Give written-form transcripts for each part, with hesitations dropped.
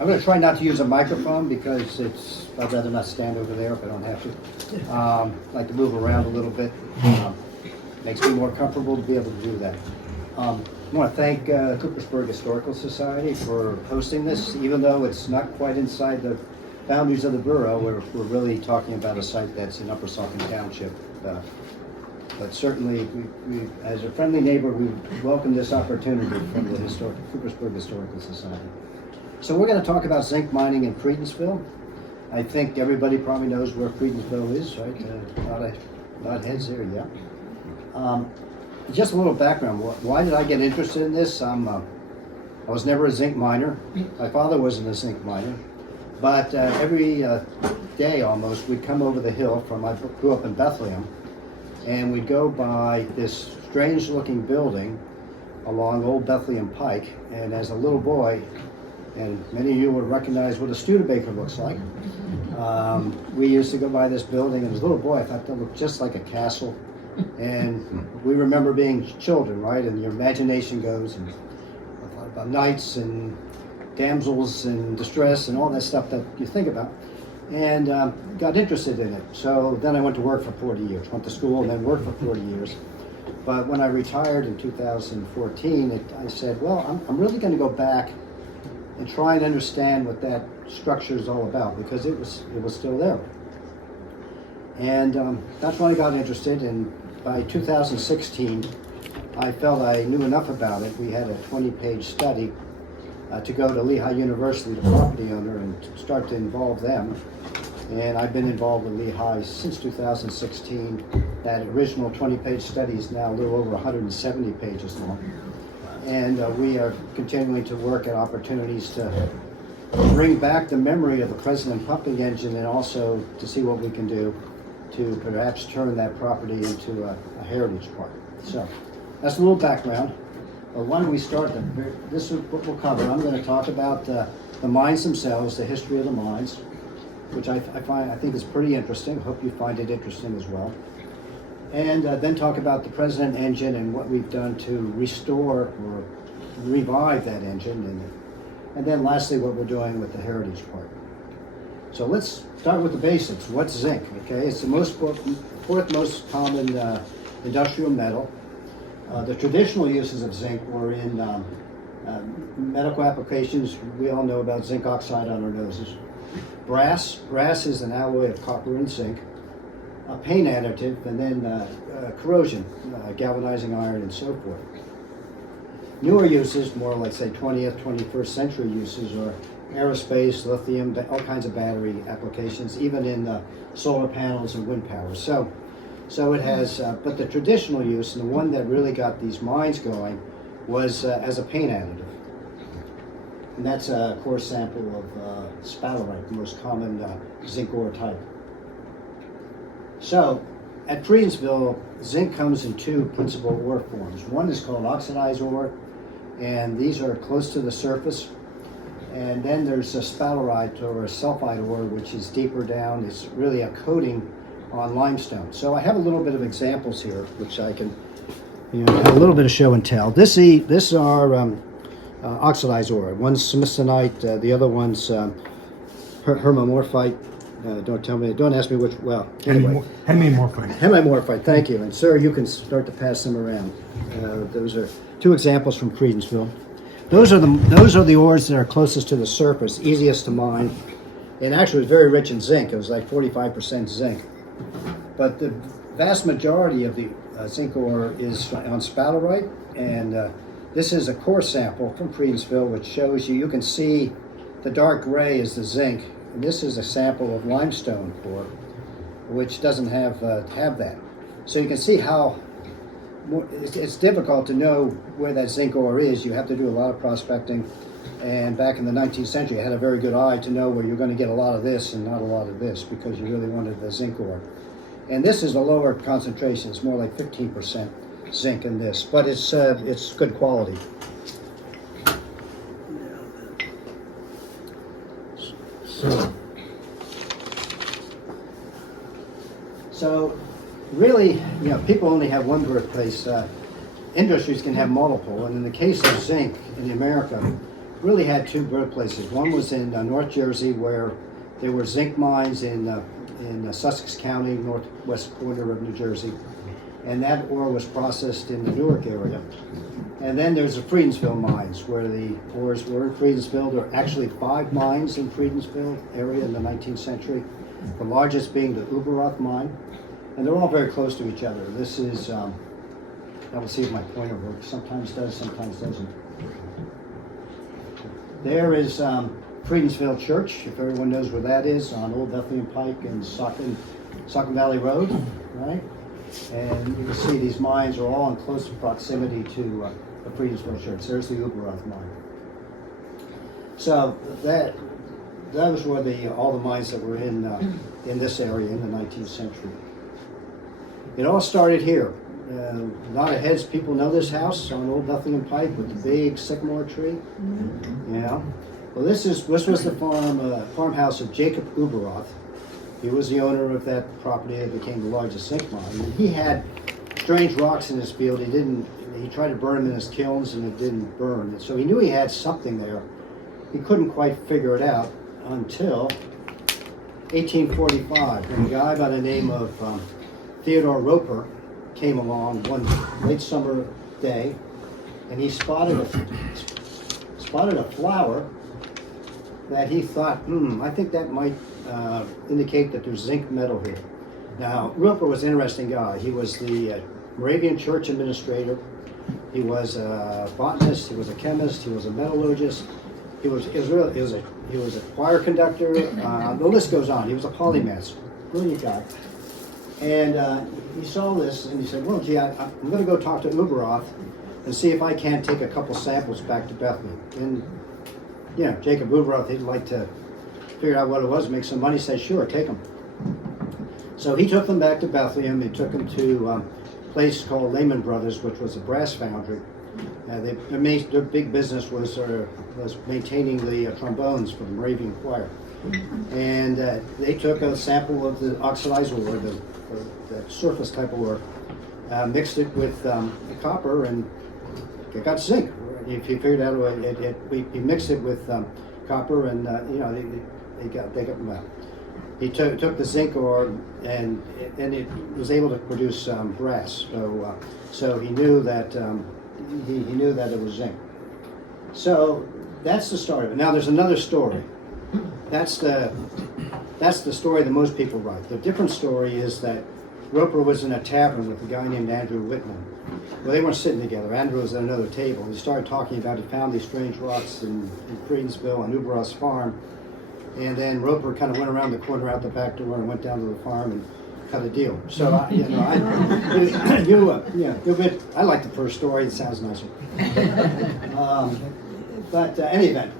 I'm going to try not to use a microphone because I'd rather not stand over there if I don't have to. I like to move around a little bit. Makes me more comfortable to be able to do that. I want to thank Coopersburg Historical Society for hosting this. Even though it's not quite inside the boundaries of the borough, we're really talking about a site that's in Upper Saucon Township. But certainly, we, as a friendly neighbor, we welcome this opportunity from the Coopersburg Historical Society. So we're going to talk about zinc mining in Friedensville. I think everybody probably knows where Friedensville is, right? A lot of heads there, yeah. Just a little background. Why did I get interested in this? I was never a zinc miner. My father wasn't a zinc miner. But every day almost, we'd come over the hill I grew up in Bethlehem, and we'd go by this strange looking building along Old Bethlehem Pike. And as a little boy, and many of you would recognize what a Studebaker looks like, we used to go by this building, and as a little boy I thought that looked just like a castle. And we remember being children, right? And your imagination goes, and I thought about knights and damsels in distress and all that stuff that you think about, and got interested in it. So then I went to work for 40 years, went to school and then worked for 40 years. But when I retired in 2014, I said, well, I'm really going to go back and try and understand what that structure is all about, because it was still there. And that's when I got interested, and by 2016, I felt I knew enough about it. We had a 20-page study to go to Lehigh University, the property owner, and start to involve them. And I've been involved with Lehigh since 2016. That original 20-page study is now a little over 170 pages long. And we are continuing to work at opportunities to bring back the memory of the President pumping engine, and also to see what we can do to perhaps turn that property into a heritage park. So that's a little background. Why don't we start? This is what we'll cover. I'm going to talk about the mines themselves, the history of the mines, which I think is pretty interesting. Hope you find it interesting as well. And then talk about the President engine and what we've done to restore or revive that engine, and then lastly what we're doing with the heritage park. So let's start with the basics. What's zinc? Okay, it's the fourth most common industrial metal. The traditional uses of zinc were in medical applications. We all know about zinc oxide on our noses. Brass is an alloy of copper and zinc. A paint additive, and then corrosion, galvanizing iron, and so forth. Newer uses, more like say 20th, 21st century uses, are aerospace, lithium, all kinds of battery applications, even in solar panels and wind power. So it has, but the traditional use, and the one that really got these mines going, was as a paint additive. And that's a core sample of sphalerite, the most common zinc ore type. So at Friedensville, zinc comes in two principal ore forms. One is called oxidized ore, and these are close to the surface. And then there's a sphalerite or a sulfide ore, which is deeper down. It's really a coating on limestone. So I have a little bit of examples here, which I can, have a little bit of show and tell. This are oxidized ore. One's smithsonite, the other one's hermamorphite. Don't ask me which, well, anyway. Hemimorphite, thank you. And sir, you can start to pass them around. Those are two examples from Friedensville. Those are the ores that are closest to the surface, easiest to mine. And actually it was very rich in zinc. It was like 45% zinc. But the vast majority of the zinc ore is on sphalerite, and this is a core sample from Friedensville, which shows you can see the dark gray is the zinc. And this is a sample of limestone ore, which doesn't have that. So you can see how it's difficult to know where that zinc ore is. You have to do a lot of prospecting. And back in the 19th century, you had a very good eye to know where you're going to get a lot of this and not a lot of this, because you really wanted the zinc ore. And this is a lower concentration. It's more like 15% zinc in this, but it's good quality. So really, people only have one birthplace. Industries can have multiple, and in the case of zinc in America, really had two birthplaces. One was in North Jersey, where there were zinc mines in Sussex County, northwest corner of New Jersey, and that ore was processed in the Newark area. And then there's the Friedensville mines, where the ores were in Friedensville. There are actually 5 mines in Friedensville area in the 19th century, the largest being the Uberoth mine, and they're all very close to each other. This is, I will see if my pointer works. Sometimes does, sometimes doesn't. There is Friedensville Church, if everyone knows where that is, on Old Bethlehem Pike and Saucon Valley Road, right? And you can see these mines are all in close proximity to the Friedensville Church. There's the Uberoth mine. So that was where all the mines that were in this area in the 19th century. It all started here. A lot of heads people know this house on Old Bethlehem Pike with the big sycamore tree. Yeah. Well, this was the farmhouse of Jacob Uberoth. He was the owner of that property that became the largest zinc mine. And he had strange rocks in his field. He tried to burn them in his kilns, and it didn't burn. And so he knew he had something there. He couldn't quite figure it out until 1845, when a guy by the name of Theodore Roper came along one late summer day, and he spotted a flower that he thought, I think that might indicate that there's zinc metal here. Now, Roper was an interesting guy. He was the Moravian church administrator. He was a botanist. He was a chemist. He was a metallurgist. He was a choir conductor. The list goes on. He was a polymath, brilliant guy. And he saw this, and he said, well, gee, I'm going to go talk to Uberoth and see if I can't take a couple samples back to Bethlehem. And, Jacob Uberoth, he'd like to figure out what it was, make some money. He said, sure, take them. So he took them back to Bethlehem. He took them to a place called Lehman Brothers, which was a brass foundry. Their big business was maintaining the trombones for the Moravian choir. And they took a sample of the oxidized ore, the surface type of ore, mixed it with the copper, and it got zinc. If you figured out a way, he mixed it with copper, and they got he took the zinc ore, and it was able to produce brass. So he knew that he knew that it was zinc. So that's the story. But now there's another story. That's the story that most people write. The different story is that Roper was in a tavern with a guy named Andrew Whitman. Well, they weren't sitting together. Andrew was at another table. He started talking about, he found these strange rocks in Friedensville on Uberoth's farm. And then Roper kind of went around the corner out the back door and went down to the farm and cut a deal. So, I like the first story. It sounds nicer. But any event.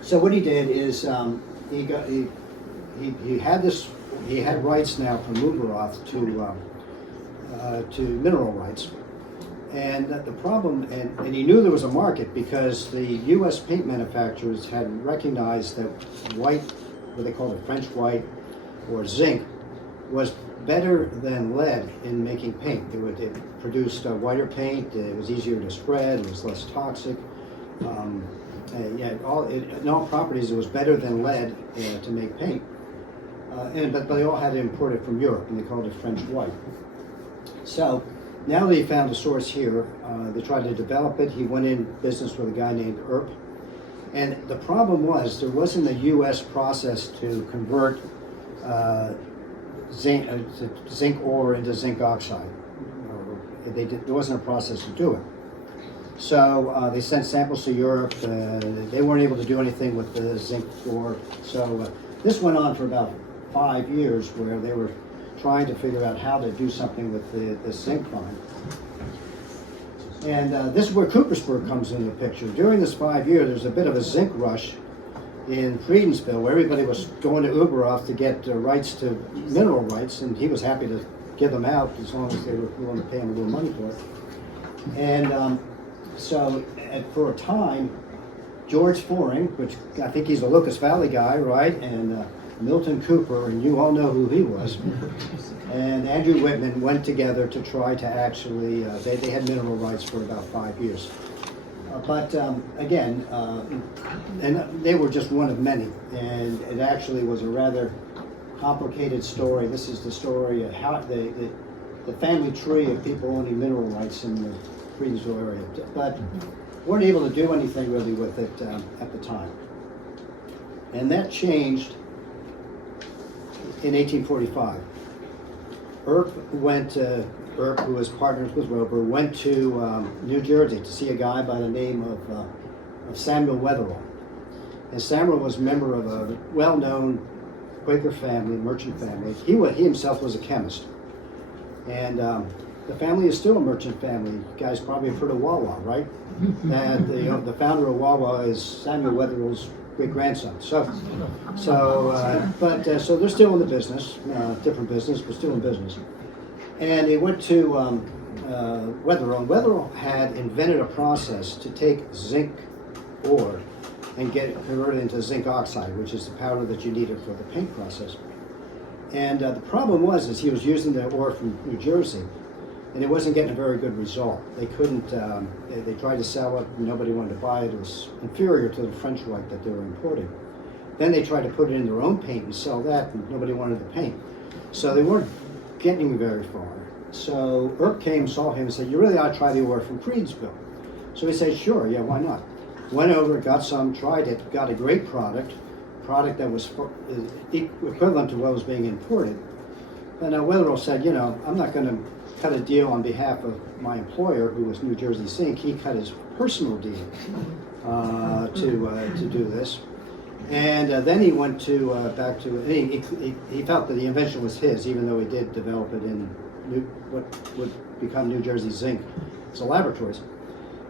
So what he did is he had rights now from Uberoth to mineral rights, and the problem, and he knew there was a market because the U.S. paint manufacturers had recognized that white, what they called it French white or zinc, was better than lead in making paint. It produced whiter paint. It was easier to spread. It was less toxic. In all properties, it was better than lead to make paint. But they all had to import it from Europe, and they called it French white. So now that he found a source here, they tried to develop it. He went in business with a guy named Earp. And the problem was there wasn't a U.S. process to convert zinc ore into zinc oxide. There wasn't a process to do it. So they sent samples to Europe. They weren't able to do anything with the zinc ore. So this went on for about 5 years, where they were trying to figure out how to do something with the zinc mine. And this is where Coopersburg comes into the picture. During this 5 years, there's a bit of a zinc rush in Friedensville, where everybody was going to Uberoth to get rights to mineral rights, and he was happy to give them out as long as they were willing to pay him a little money for it. And so for a time, George Foring, which I think he's a Locust Valley guy, right? And Milton Cooper, and you all know who he was, and Andrew Whitman went together to try to actually, they had mineral rights for about 5 years. Again, and they were just one of many, and it actually was a rather complicated story. This is the story of how the family tree of people owning mineral rights in the Friedensville area, but weren't able to do anything really with it at the time. And that changed in 1845. Earp, who was partners with Roper, went to New Jersey to see a guy by the name of Samuel Wetherell. And Samuel was a member of a well-known Quaker family, merchant family. He himself was a chemist. And the family is still a merchant family. You guys probably have heard of Wawa, right? And the founder of Wawa is Samuel Wetherell's great-grandson. So they're still in the business, different business, but still in business. And he went to Wetherell, and Wetherell had invented a process to take zinc ore and get it converted into zinc oxide, which is the powder that you needed for the paint process. And the problem was he was using the ore from New Jersey, and it wasn't getting a very good result. They couldn't, they tried to sell it, nobody wanted to buy it. It was inferior to the French white that they were importing. Then they tried to put it in their own paint and sell that, and nobody wanted the paint. So they weren't getting very far. So Earp came, saw him, and said, "You really ought to try the ore from Friedensville." So he said, "Sure, yeah, why not?" Went over, got some, tried it, got a great product that was equivalent to what was being imported. And Wetherell said, "I'm not going to cut a deal on behalf of my employer, who was New Jersey Zinc." He cut his personal deal to do this. And then he went he felt that the invention was his, even though he did develop it in what would become New Jersey Zinc as a laboratories.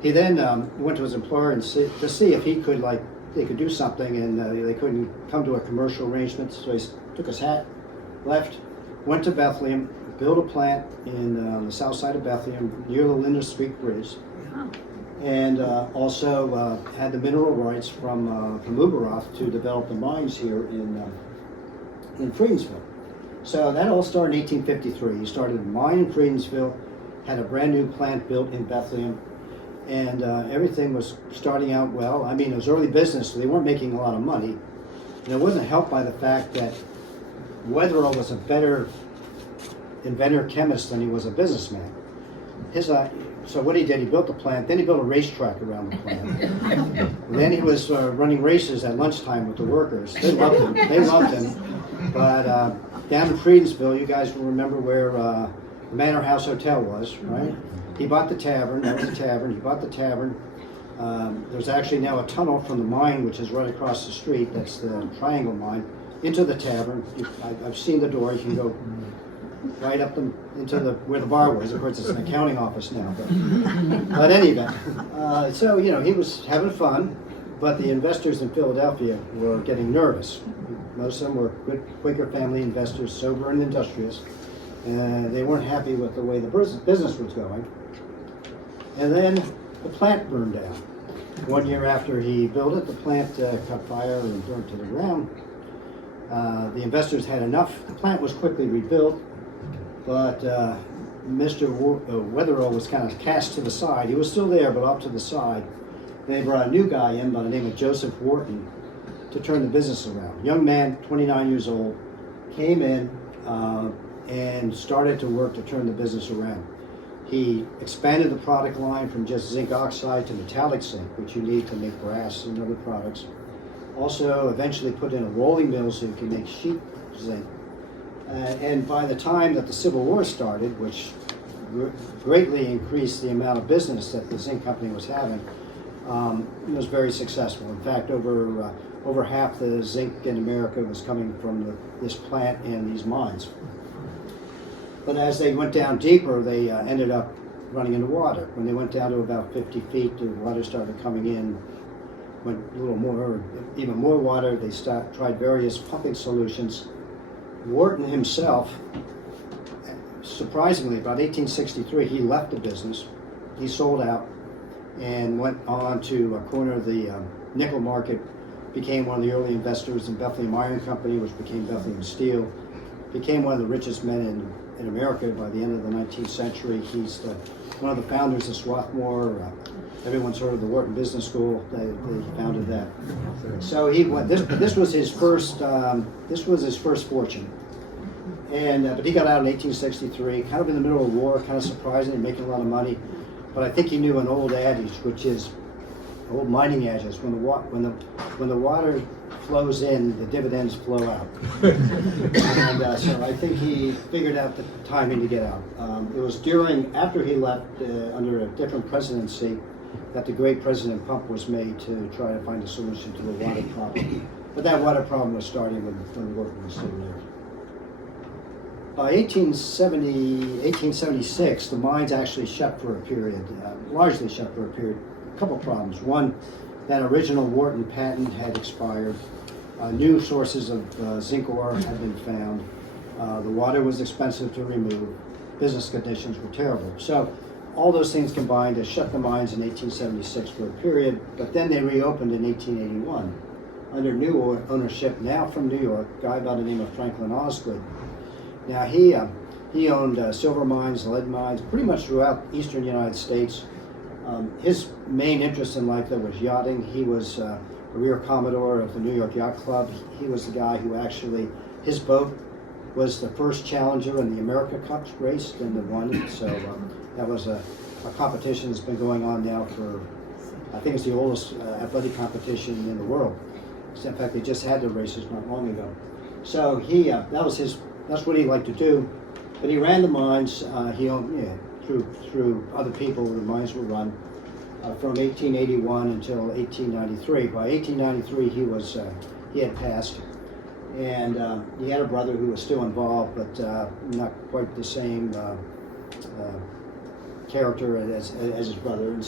He then went to his employer to see if they could do something, and they couldn't come to a commercial arrangement. So he took his hat, left, went to Bethlehem, built a plant in the south side of Bethlehem near the Linda Street Bridge, and also had the mineral rights from Uberoth to develop the mines here in Friedensville. So that all started in 1853. He started a mine in Friedensville, had a brand new plant built in Bethlehem, and everything was starting out well. I mean, it was early business, so they weren't making a lot of money. And it wasn't helped by the fact that Wetherell was a better inventor chemist than he was a businessman. So what he did, he built the plant, then he built a racetrack around the plant. Then he was running races at lunchtime with the workers. They loved him. But down in Friedensville, you guys will remember where the Manor House Hotel was, right? He bought the tavern, that was the tavern, he bought the tavern. There's actually now a tunnel from the mine, which is right across the street, that's the Triangle Mine, into the tavern. I've seen the door, you can go right up into where the bar was. Of course, it's an accounting office now. But anyway, so he was having fun, but the investors in Philadelphia were getting nervous. Most of them were good Quaker family investors, sober and industrious, and they weren't happy with the way the business was going. And then the plant burned down. 1 year after he built it, the plant caught fire and burned to the ground. The investors had enough. The plant was quickly rebuilt. But Mr. Wetherell was kind of cast to the side. He was still there, but off to the side. And they brought a new guy in by the name of Joseph Wharton to turn the business around. Young man, 29 years old, came in and started to work to turn the business around. He expanded the product line from just zinc oxide to metallic zinc, which you need to make brass and other products. Also, eventually put in a rolling mill so you can make sheet zinc. And by the time that the Civil War started, which greatly increased the amount of business that the zinc company was having, it was very successful. In fact, over half the zinc in America was coming from this plant and these mines. But as they went down deeper, they ended up running into water. When they went down to about 50 feet, the water started coming in, went a little more, even more water. They tried various pumping solutions. Wharton himself, surprisingly, about 1863, he left the business. He sold out and went on to corner the nickel market, became one of the early investors in Bethlehem Iron Company, which became Bethlehem Steel, became one of the richest men in America by the end of the 19th century. He's one of the founders of Swarthmore. Everyone's heard of the Wharton Business School. They founded that. So he went. This was his first. This was his first fortune. And but he got out in 1863, kind of in the middle of the war, kind of surprising, making a lot of money. But I think he knew an old adage, which is old mining adage: when the water flows in, the dividends flow out. And so I think he figured out the timing to get out. It was after he left under a different presidency, that the great President Pump was made to try to find a solution to the water problem. But that water problem was starting when Wharton was still there. By 1876, the mines actually shut for a period, largely shut for a period. A couple problems. One, that original Wharton patent had expired. New sources of zinc ore had been found. The water was expensive to remove. Business conditions were terrible. So all those things combined to shut the mines in 1876 for a period, but then they reopened in 1881 under new ownership, now from New York, a guy by the name of Franklin Osgood. Now he owned silver mines, lead mines, pretty much throughout eastern United States. His main interest in life, though, was yachting. He was a rear commodore of the New York Yacht Club. He was the guy who actually, his boat was the first challenger in the America Cup race and the won. So that was a competition that's been going on now for, I think it's the oldest athletic competition in the world. In fact, they just had the races not long ago. So that's what he liked to do. But he ran the mines. He owned, through other people, the mines were run from 1881 until 1893. By 1893, he had passed, and he had a brother who was still involved, but not quite the same character as his brother. And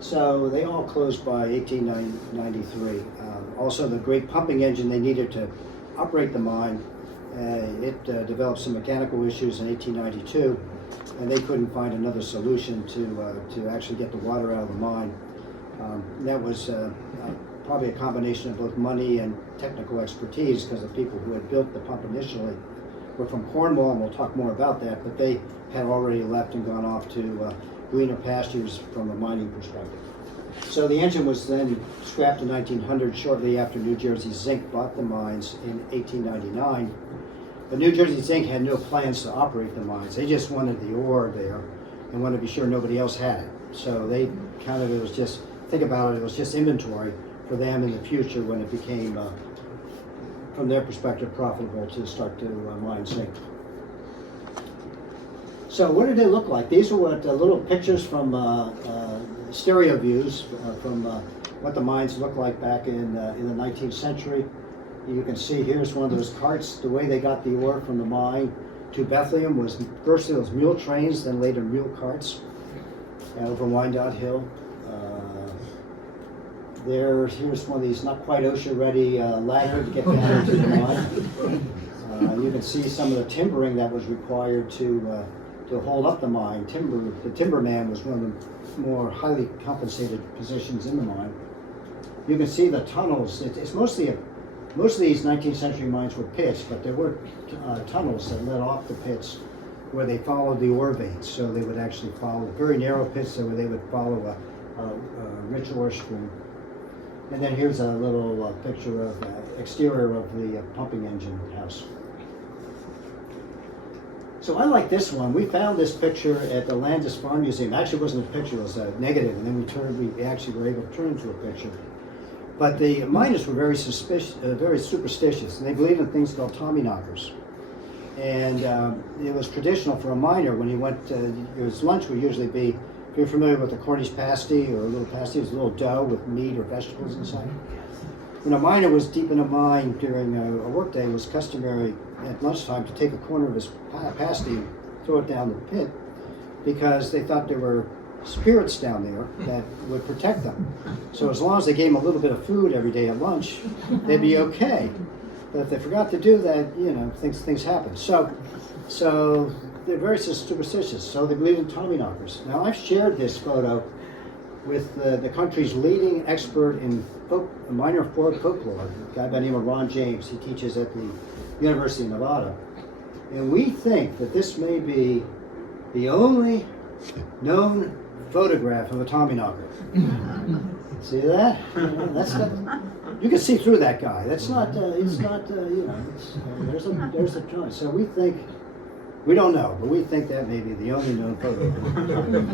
so they all closed by 1893. Also, the great pumping engine they needed to operate the mine, it developed some mechanical issues in 1892, and they couldn't find another solution to actually get the water out of the mine. That was probably a combination of both money and technical expertise, because the people who had built the pump initially were from Cornwall, and we'll talk more about that, but they had already left and gone off to greener pastures from a mining perspective. So the engine was then scrapped in 1900, shortly after New Jersey Zinc bought the mines in 1899. But New Jersey Zinc had no plans to operate the mines. They just wanted the ore there and wanted to be sure nobody else had it. So they it was just, think about it, it was just inventory for them in the future when it became, from their perspective, profitable to start to mine zinc. So what did they look like? These are what little pictures from stereo views from what the mines looked like back in the 19th century. You can see here's one of those carts. The way they got the ore from the mine to Bethlehem was first it was mule trains, then later mule carts over Wyandotte Hill. Here's one of these not quite OSHA ready ladder to get down into the mine. You can see some of the timbering that was required to hold up the mine. The timberman was one of the more highly compensated positions in the mine. You can see the tunnels. It's most of these 19th century mines were pits, but there were tunnels that led off the pits where they followed the ore veins. So they would actually follow very narrow pits where they would follow a rich ore stream. And then here's a little picture of exterior of the pumping engine house. So I like this one. We found this picture at the Landis Farm Museum. Actually, it wasn't a picture; it was a negative, and then we actually were able to turn it into a picture. But the miners were very superstitious, and they believed in things called Tommyknockers. And it was traditional for a miner when he went. His lunch would usually be, if you're familiar with a Cornish pasty or a little pasty, it's a little dough with meat or vegetables inside. When a miner was deep in a mine during a workday, it was customary at lunchtime to take a corner of his pasty and throw it down the pit, because they thought there were spirits down there that would protect them. So as long as they gave them a little bit of food every day at lunch, they'd be okay. But if they forgot to do that, things happen. So they're very superstitious. So they believe in Tommyknockers. Now I've shared this photo with the country's leading expert in miner folklore, a guy by the name of Ron James. He teaches at the University of Nevada. And we think that this may be the only known photograph of a Tommyknocker. See that? That's not, you can see through that guy. That's not, it's not, you know, there's a joint. So we think, we don't know, but we think that may be the only known photograph.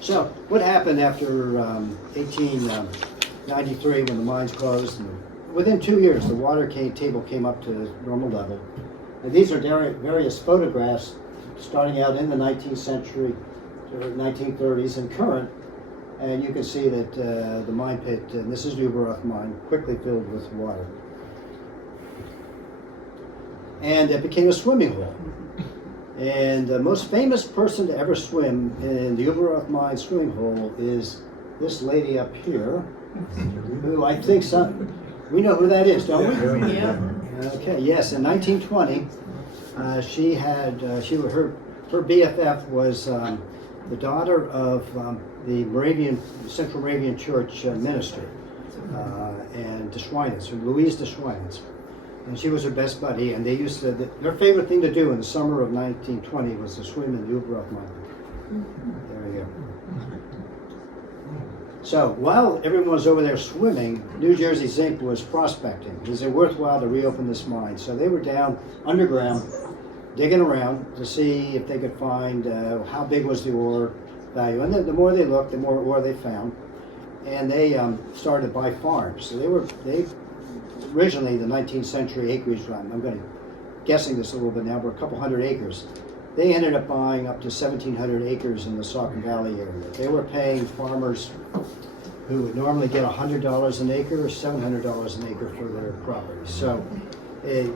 So what happened after 1893 when the mines closed? And within 2 years, the water table came up to normal level. And these are various photographs starting out in the 19th century, or 1930s, and current. And you can see that the mine pit, and this is the Uberoth mine, quickly filled with water. And it became a swimming hole. And the most famous person to ever swim in the Uberoth mine swimming hole is this lady up here, who I think we know who that is, don't we? Yeah. Okay, yes, in 1920, her BFF was the daughter of the Central Moravian Church minister, and de Schweinitz, Louise de Schweinitz. And she was her best buddy, and they used to, their favorite thing to do in the summer of 1920 was to swim in the Uberoth mine. There we go. So while everyone was over there swimming, New Jersey Zinc was prospecting. Is it worthwhile to reopen this mine? So they were down underground, digging around to see if they could find how big was the ore value. And the more they looked, the more ore they found. And they started to buy farms. So they originally, the 19th century acreage, I'm guessing this a little bit now, were a couple hundred acres. They ended up buying up to 1,700 acres in the Saucon Valley area. They were paying farmers who would normally get $100 an acre or $700 an acre for their property. So, it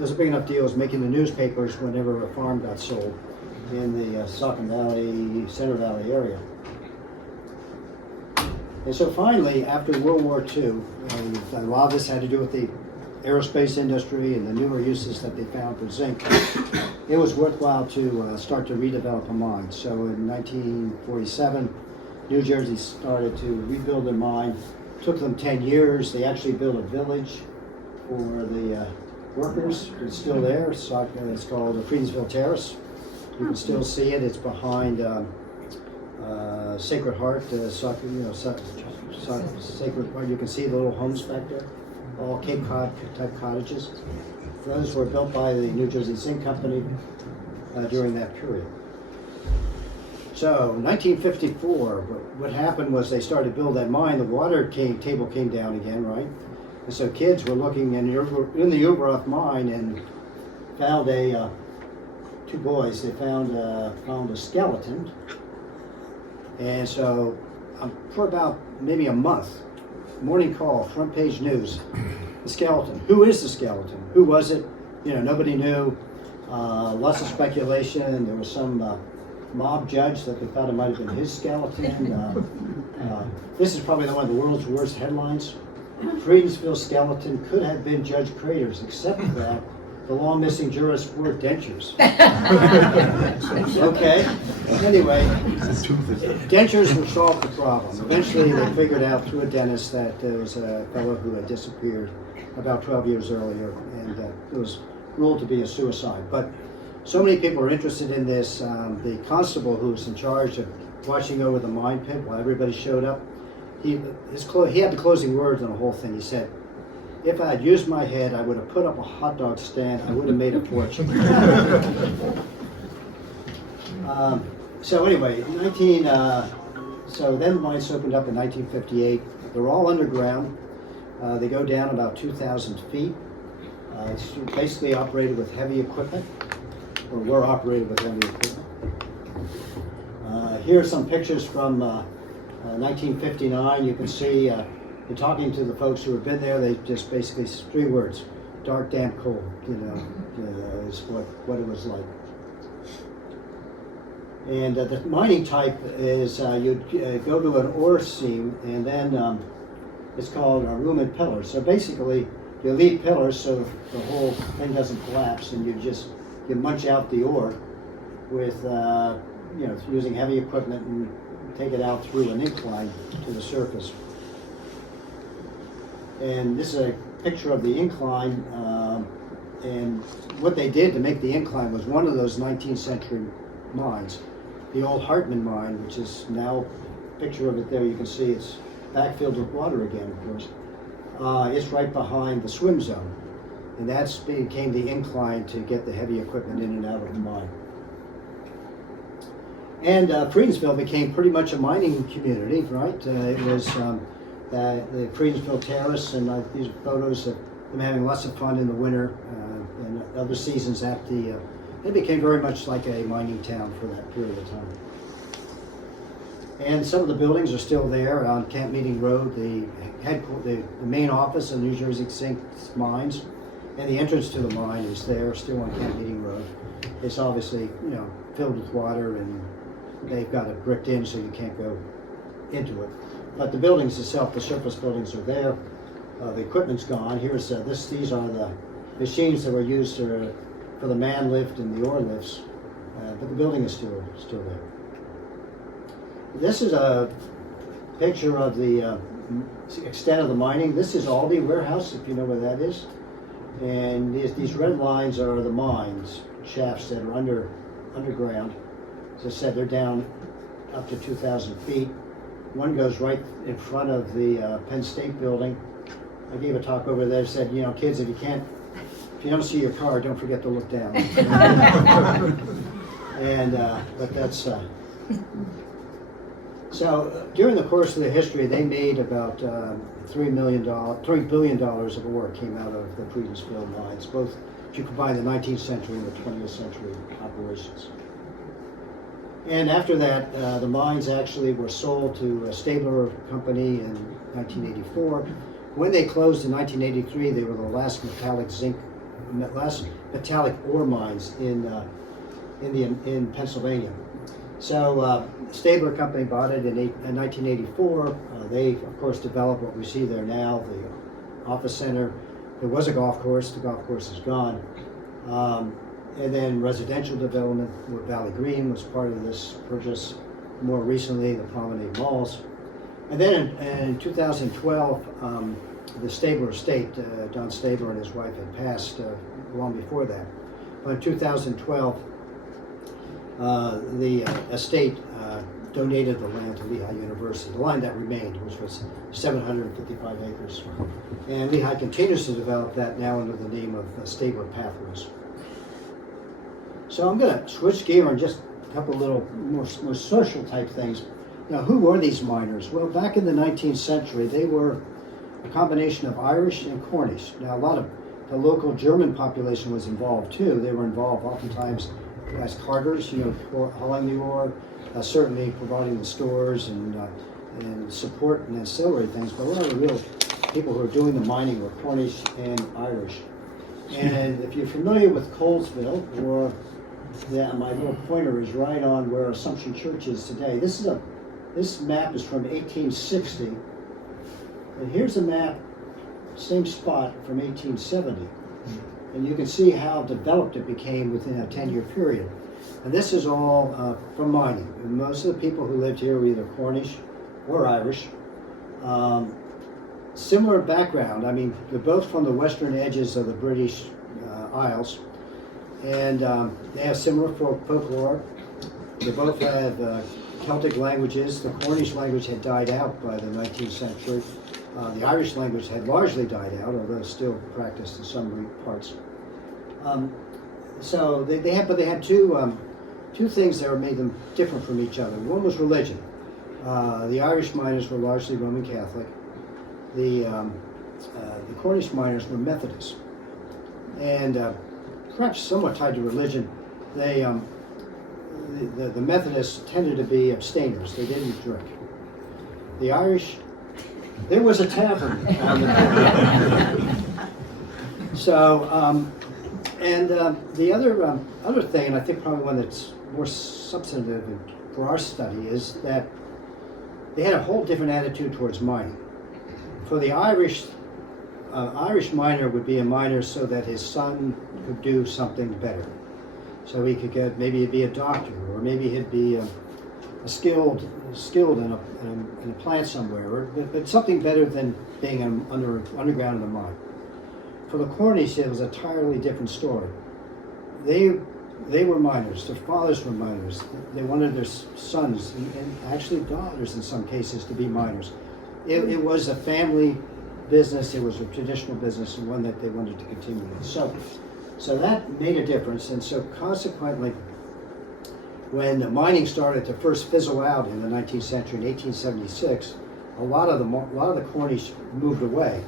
was a big enough deal as making the newspapers whenever a farm got sold in the Saucon Valley, Center Valley area. And so finally, after World War II, and a lot of this had to do with the aerospace industry and the newer uses that they found for zinc, it was worthwhile to start to redevelop a mine. So in 1947, New Jersey started to rebuild their mine. It took them 10 years. They actually built a village for the workers. It's still there. It's called the Friedensville Terrace. You can still see it. It's behind Sacred Heart, Sacred Heart. You can see the little homes back there, all Cape Cod type cottages. Those were built by the New Jersey Zinc Company during that period. So 1954, what happened was they started to build that mine. The water table came down again, right? And so kids were looking in the Uberoth mine and found two boys. They found a skeleton. And so for about maybe a month, morning call, front page news, the skeleton. Who is the skeleton? Who was it? Nobody knew. Lots of speculation. There was some mob judge that they thought it might have been his skeleton. This is probably one of the world's worst headlines. Friedensville skeleton could have been Judge Crater's, except that the long missing jurist were dentures. Okay. Anyway, dentures would solve the problem. Eventually, they figured out through a dentist that there was a fellow who had disappeared about 12 years earlier, and it was ruled to be a suicide. But so many people are interested in this. The constable who was in charge of watching over the mine pit while everybody showed up, he had the closing words on the whole thing. He said, "If I had used my head, I would have put up a hot dog stand. I would have made a fortune." So anyway, so then the mines opened up in 1958. They're all underground. They go down about 2,000 feet. It's basically operated with heavy equipment, or were operated with heavy equipment. Here are some pictures from 1959. You can see, in talking to the folks who have been there, they just basically, 3 words: dark, damp, cold, is what it was like. And the mining type is you'd go to an ore seam, and then it's called a room and pillars. So basically, you leave pillars so the whole thing doesn't collapse, and you munch out the ore with using heavy equipment and take it out through an incline to the surface. And this is a picture of the incline And what they did to make the incline was one of those 19th century mines, the old Hartman mine, which is now, picture of it there, you can see it's backfilled with water again, of course. It's right behind the swim zone. And that's became the incline to get the heavy equipment in and out of the mine. And Friedensville became pretty much a mining community, right? It was the Friedensville Terrace, and these are photos of them having lots of fun in the winter and other seasons at the, it became very much like a mining town for that period of time. And some of the buildings are still there on Camp Meeting Road, the main office of New Jersey Zinc Mines, and the entrance to the mine is there, still on Camp Meeting Road. It's obviously, filled with water, and they've got it bricked in so you can't go into it. But the buildings itself, the surface buildings are there. The equipment's gone. Here's these are the machines that were used for the man lift and the ore lifts, but the building is still there. This is a picture of the extent of the mining. This is Aldi Warehouse, if you know where that is. And these red lines are the mines, shafts that are underground. As I said, they're down up to 2,000 feet. One goes right in front of the Penn State building. I gave a talk over there, said, kids, if you don't see your car, don't forget to look down. And, but that's, so during the course of the history, they made about $3 billion of ore came out of the Friedensville mines, both if you combine the 19th century and the 20th century operations. And after that, the mines actually were sold to a Stabler company in 1984. When they closed in 1983, they were the last metallic ore mines in Pennsylvania. So Stabler company bought it in 1984. They, of course, developed what we see there now, the office center. There was a golf course. The golf course is gone. And then residential development, where Valley Green was part of this purchase. More recently, the Promenade Malls. And then in 2012, the Stabler estate, Don Stabler and his wife had passed long before that. But in 2012, the estate donated the land to Lehigh University, the land that remained, which was 755 acres. And Lehigh continues to develop that now under the name of Stabler Pathways. So I'm going to switch gear on just a couple little more social type things. Now, who were these miners? Well, back in the 19th century, they were a combination of Irish and Cornish. Now, a lot of the local German population was involved too. They were involved oftentimes as carters, hauling the ore, certainly providing the stores and support and ancillary things. But a lot of the real people who were doing the mining were Cornish and Irish. And if you're familiar with Colesville, or my little pointer is right on where Assumption Church is today. This map is from 1860, and here's a map, same spot, from 1870. And you can see how developed it became within a 10-year period. And this is all from mining. And most of the people who lived here were either Cornish or Irish. Similar background. I mean, they're both from the western edges of the British Isles. And they have similar folklore. They both have Celtic languages. The Cornish language had died out by the 19th century. The Irish language had largely died out, although still practiced in some parts. So they had two things that made them different from each other. One was religion. The Irish miners were largely Roman Catholic. The Cornish miners were Methodists, and perhaps somewhat tied to religion. The Methodists tended to be abstainers. They didn't drink. The Irish, there was a tavern on the So, the other thing, and I think probably one that's more substantive for our study, is that they had a whole different attitude towards mining. For the Irish miner would be a miner so that his son could do something better. So he could get, maybe he'd be a doctor, or maybe he'd be a skilled in a plant somewhere, but something better than being underground in a mine. for the Cornish, it was an entirely different story. They were miners. Their fathers were miners. They wanted their sons and actually daughters in some cases to be miners. It was a family business. It was a traditional business and one that they wanted to continue with. So that made a difference. And so consequently, when the mining started to first fizzle out in the 19th century, in 1876, a lot of the Cornish moved away,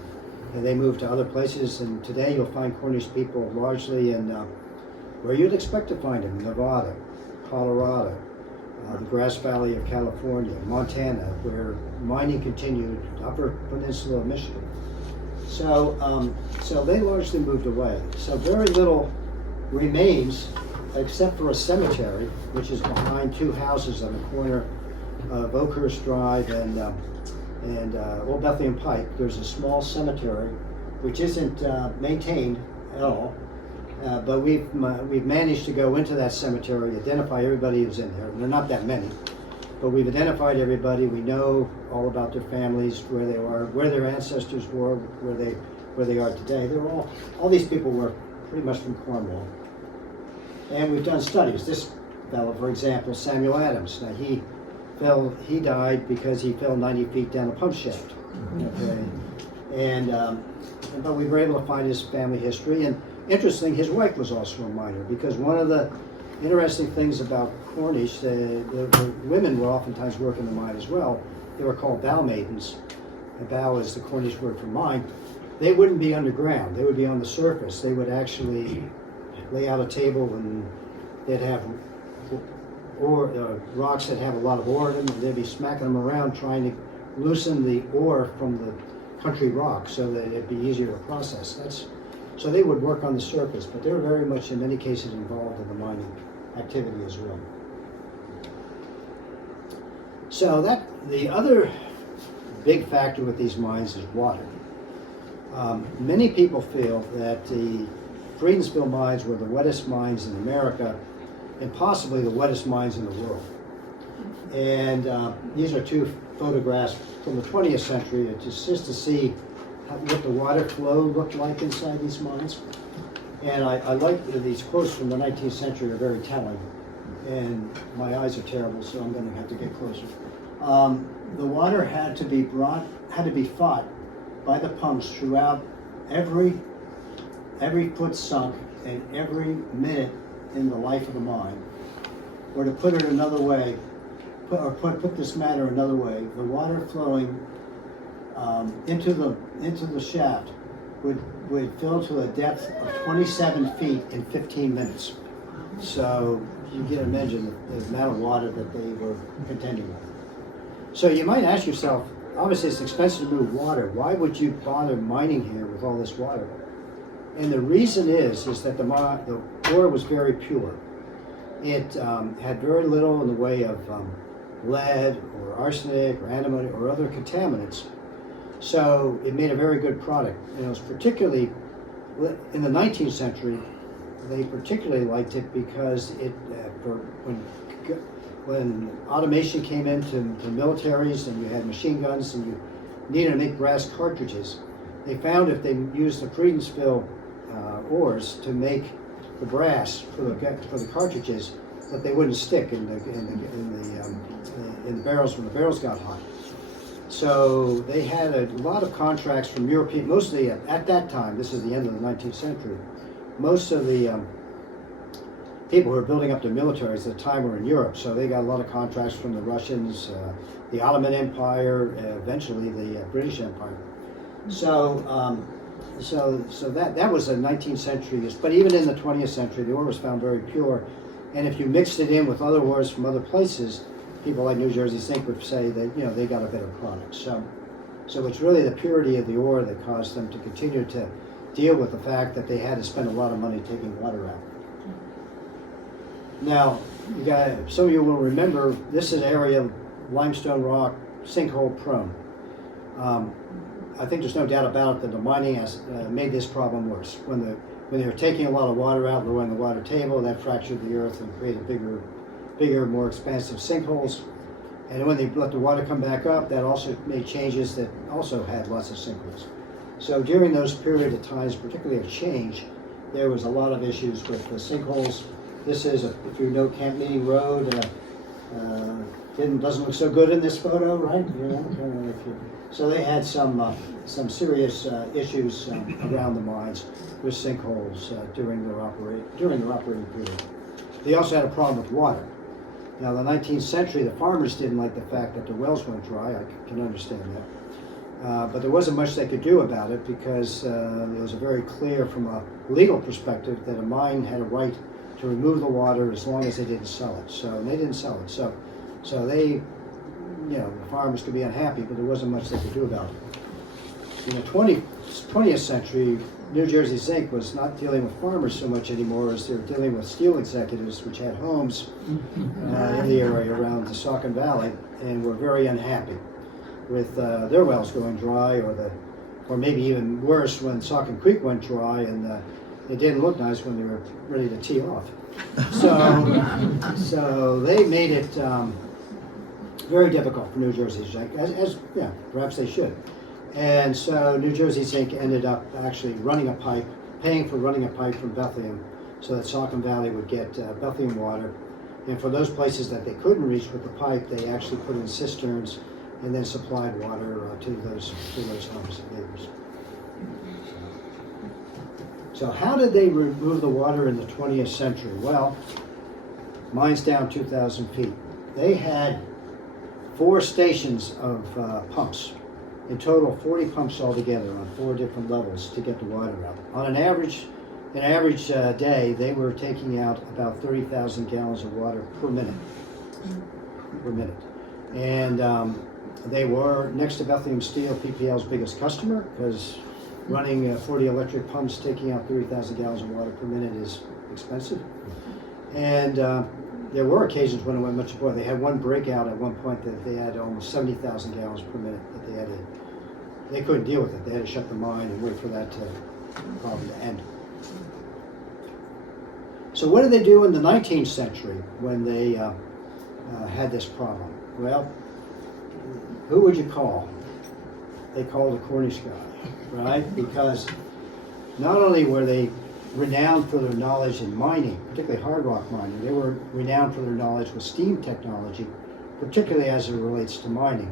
and they moved to other places. And today you'll find Cornish people largely in where you'd expect to find them: Nevada, Colorado, the Grass Valley of California, Montana, where mining continued, Upper Peninsula of Michigan. So they largely moved away. So very little remains, except for a cemetery, which is behind two houses on the corner of Oakhurst Drive and Old Bethlehem Pike. There's a small cemetery which isn't maintained at all, but we've managed to go into that cemetery, identify everybody who's in there. There are not that many, but we've identified everybody. We know all about their families, where they are, where their ancestors were, where they are today. They're all these people were pretty much from Cornwall. And we've done studies. This fellow, for example, Samuel Adams. Now he died because he fell 90 feet down a pump shaft. Okay, but we were able to find his family history. And interesting, his wife was also a miner, because one of the interesting things about Cornish, the women would oftentimes work in the mine as well. They were called bow maidens. And bow is the Cornish word for mine. They wouldn't be underground. They would be on the surface. They would actually lay out a table, and they'd have rocks that have a lot of ore in them, and they'd be smacking them around trying to loosen the ore from the country rock so that it'd be easier to process. So they would work on the surface, but they were very much, in many cases, involved in the mining activity as well. So the other big factor with these mines is water. Many people feel that the Friedensville mines were the wettest mines in America, and possibly the wettest mines in the world. And these are two photographs from the 20th century, just to see what the water flow looked like inside these mines. And I like these quotes from the 19th century are very telling. And my eyes are terrible, so I'm going to have to get closer. The water had to be fought by the pumps throughout every foot sunk and every minute in the life of the mine. Or to put it another way, put this matter another way, the water flowing into the shaft would fill to a depth of 27 feet in 15 minutes. So you can imagine the amount of water that they were contending with. So you might ask yourself, obviously it's expensive to move water. Why would you bother mining here with all this water? And the reason is that the ore was very pure. It had very little in the way of lead or arsenic or antimony or other contaminants. So it made a very good product. And it was particularly, in the 19th century, they particularly liked it because when automation came into the militaries and you had machine guns and you needed to make brass cartridges, they found if they used the Friedensville ores to make the brass for the cartridges, that they wouldn't stick in the barrels when the barrels got hot. So they had a lot of contracts from European, mostly at that time, this is the end of the 19th century, most of the people who were building up their militaries at the time were in Europe, so they got a lot of contracts from the Russians, the Ottoman Empire, eventually the British Empire. So that was the 19th century, but even in the 20th century, the ore was found very pure, and if you mixed it in with other ores from other places, people like New Jersey Zinc would say that they got a better product. So it's really the purity of the ore that caused them to continue to deal with the fact that they had to spend a lot of money taking water out. Now, some of you will remember this is an area of limestone rock, sinkhole prone. I think there's no doubt about it that the mining has made this problem worse. When they were taking a lot of water out, lowering the water table, that fractured the earth and created bigger, more expansive sinkholes. And when they let the water come back up, that also made changes that also had lots of sinkholes. So during those period of times, particularly of change, there was a lot of issues with the sinkholes. This is, if you know Camp Meeting Road, doesn't look so good in this photo, right? So they had some serious issues around the mines with sinkholes during their operating period. They also had a problem with water. Now, in the 19th century, the farmers didn't like the fact that the wells went dry. I can understand that. But there wasn't much they could do about it because it was very clear from a legal perspective that a mine had a right to remove the water as long as they didn't sell it. So they didn't sell it. So they, the farmers could be unhappy, but there wasn't much they could do about it. In the 20th century, New Jersey Zinc was not dealing with farmers so much anymore as they were dealing with steel executives, which had homes in the area around the Saucon Valley, and were very unhappy with their wells going dry, or maybe even worse when Saucon Creek went dry, and it didn't look nice when they were ready to tee off. So they made it very difficult for New Jersey Zinc, as perhaps they should. And so New Jersey Zinc ended up actually paying for running a pipe from Bethlehem so that Saucon Valley would get Bethlehem water. And for those places that they couldn't reach with the pipe, they actually put in cisterns and then supplied water to those homes and neighbors. So how did they remove the water in the 20th century? Well, mine's down 2,000 feet. They had 4 stations of pumps. In total, 40 pumps altogether on 4 different levels to get the water out. On an average day, they were taking out about 30,000 gallons of water per minute. And they were next to Bethlehem Steel, PPL's biggest customer, because running 40 electric pumps taking out 30,000 gallons of water per minute is expensive. And there were occasions when it went much more. They had one breakout at one point that they had almost 70,000 gallons per minute that they couldn't deal with it. They had to shut the mine and wait for that problem to end. So what did they do in the 19th century when they had this problem? Well, who would you call? They called a Cornish guy, right? Because not only were they renowned for their knowledge in mining, particularly hard rock mining, they were renowned for their knowledge with steam technology, particularly as it relates to mining.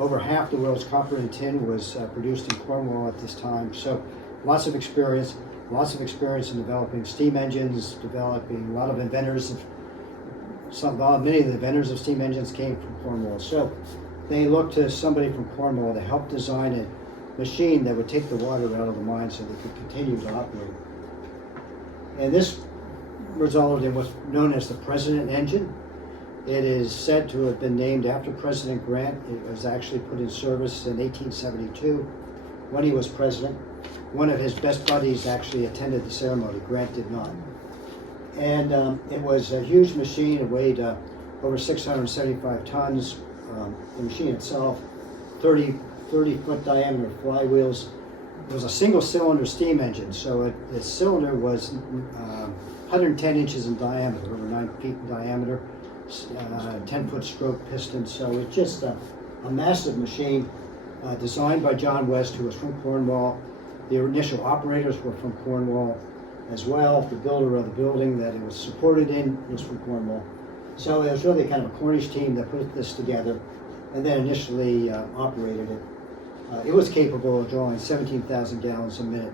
Over half the world's copper and tin was produced in Cornwall at this time, so lots of experience in developing steam engines, developing a lot of inventors. Many of the inventors of steam engines came from Cornwall. So they looked to somebody from Cornwall to help design a machine that would take the water out of the mine so they could continue to operate. And this resulted in what's known as the President engine. It is said to have been named after President Grant. It was actually put in service in 1872 when he was president. One of his best buddies actually attended the ceremony. Grant did not. And it was a huge machine. It weighed over 675 tons. The machine itself, 30-foot diameter flywheels. It was a single-cylinder steam engine, so the cylinder was 110 inches in diameter, over 9 feet in diameter, 10-foot stroke piston. So it's just a massive machine designed by John West, who was from Cornwall. The initial operators were from Cornwall as well. The builder of the building that it was supported in was from Cornwall. So it was really kind of a Cornish team that put this together and then initially operated it. It was capable of drawing 17,000 gallons a minute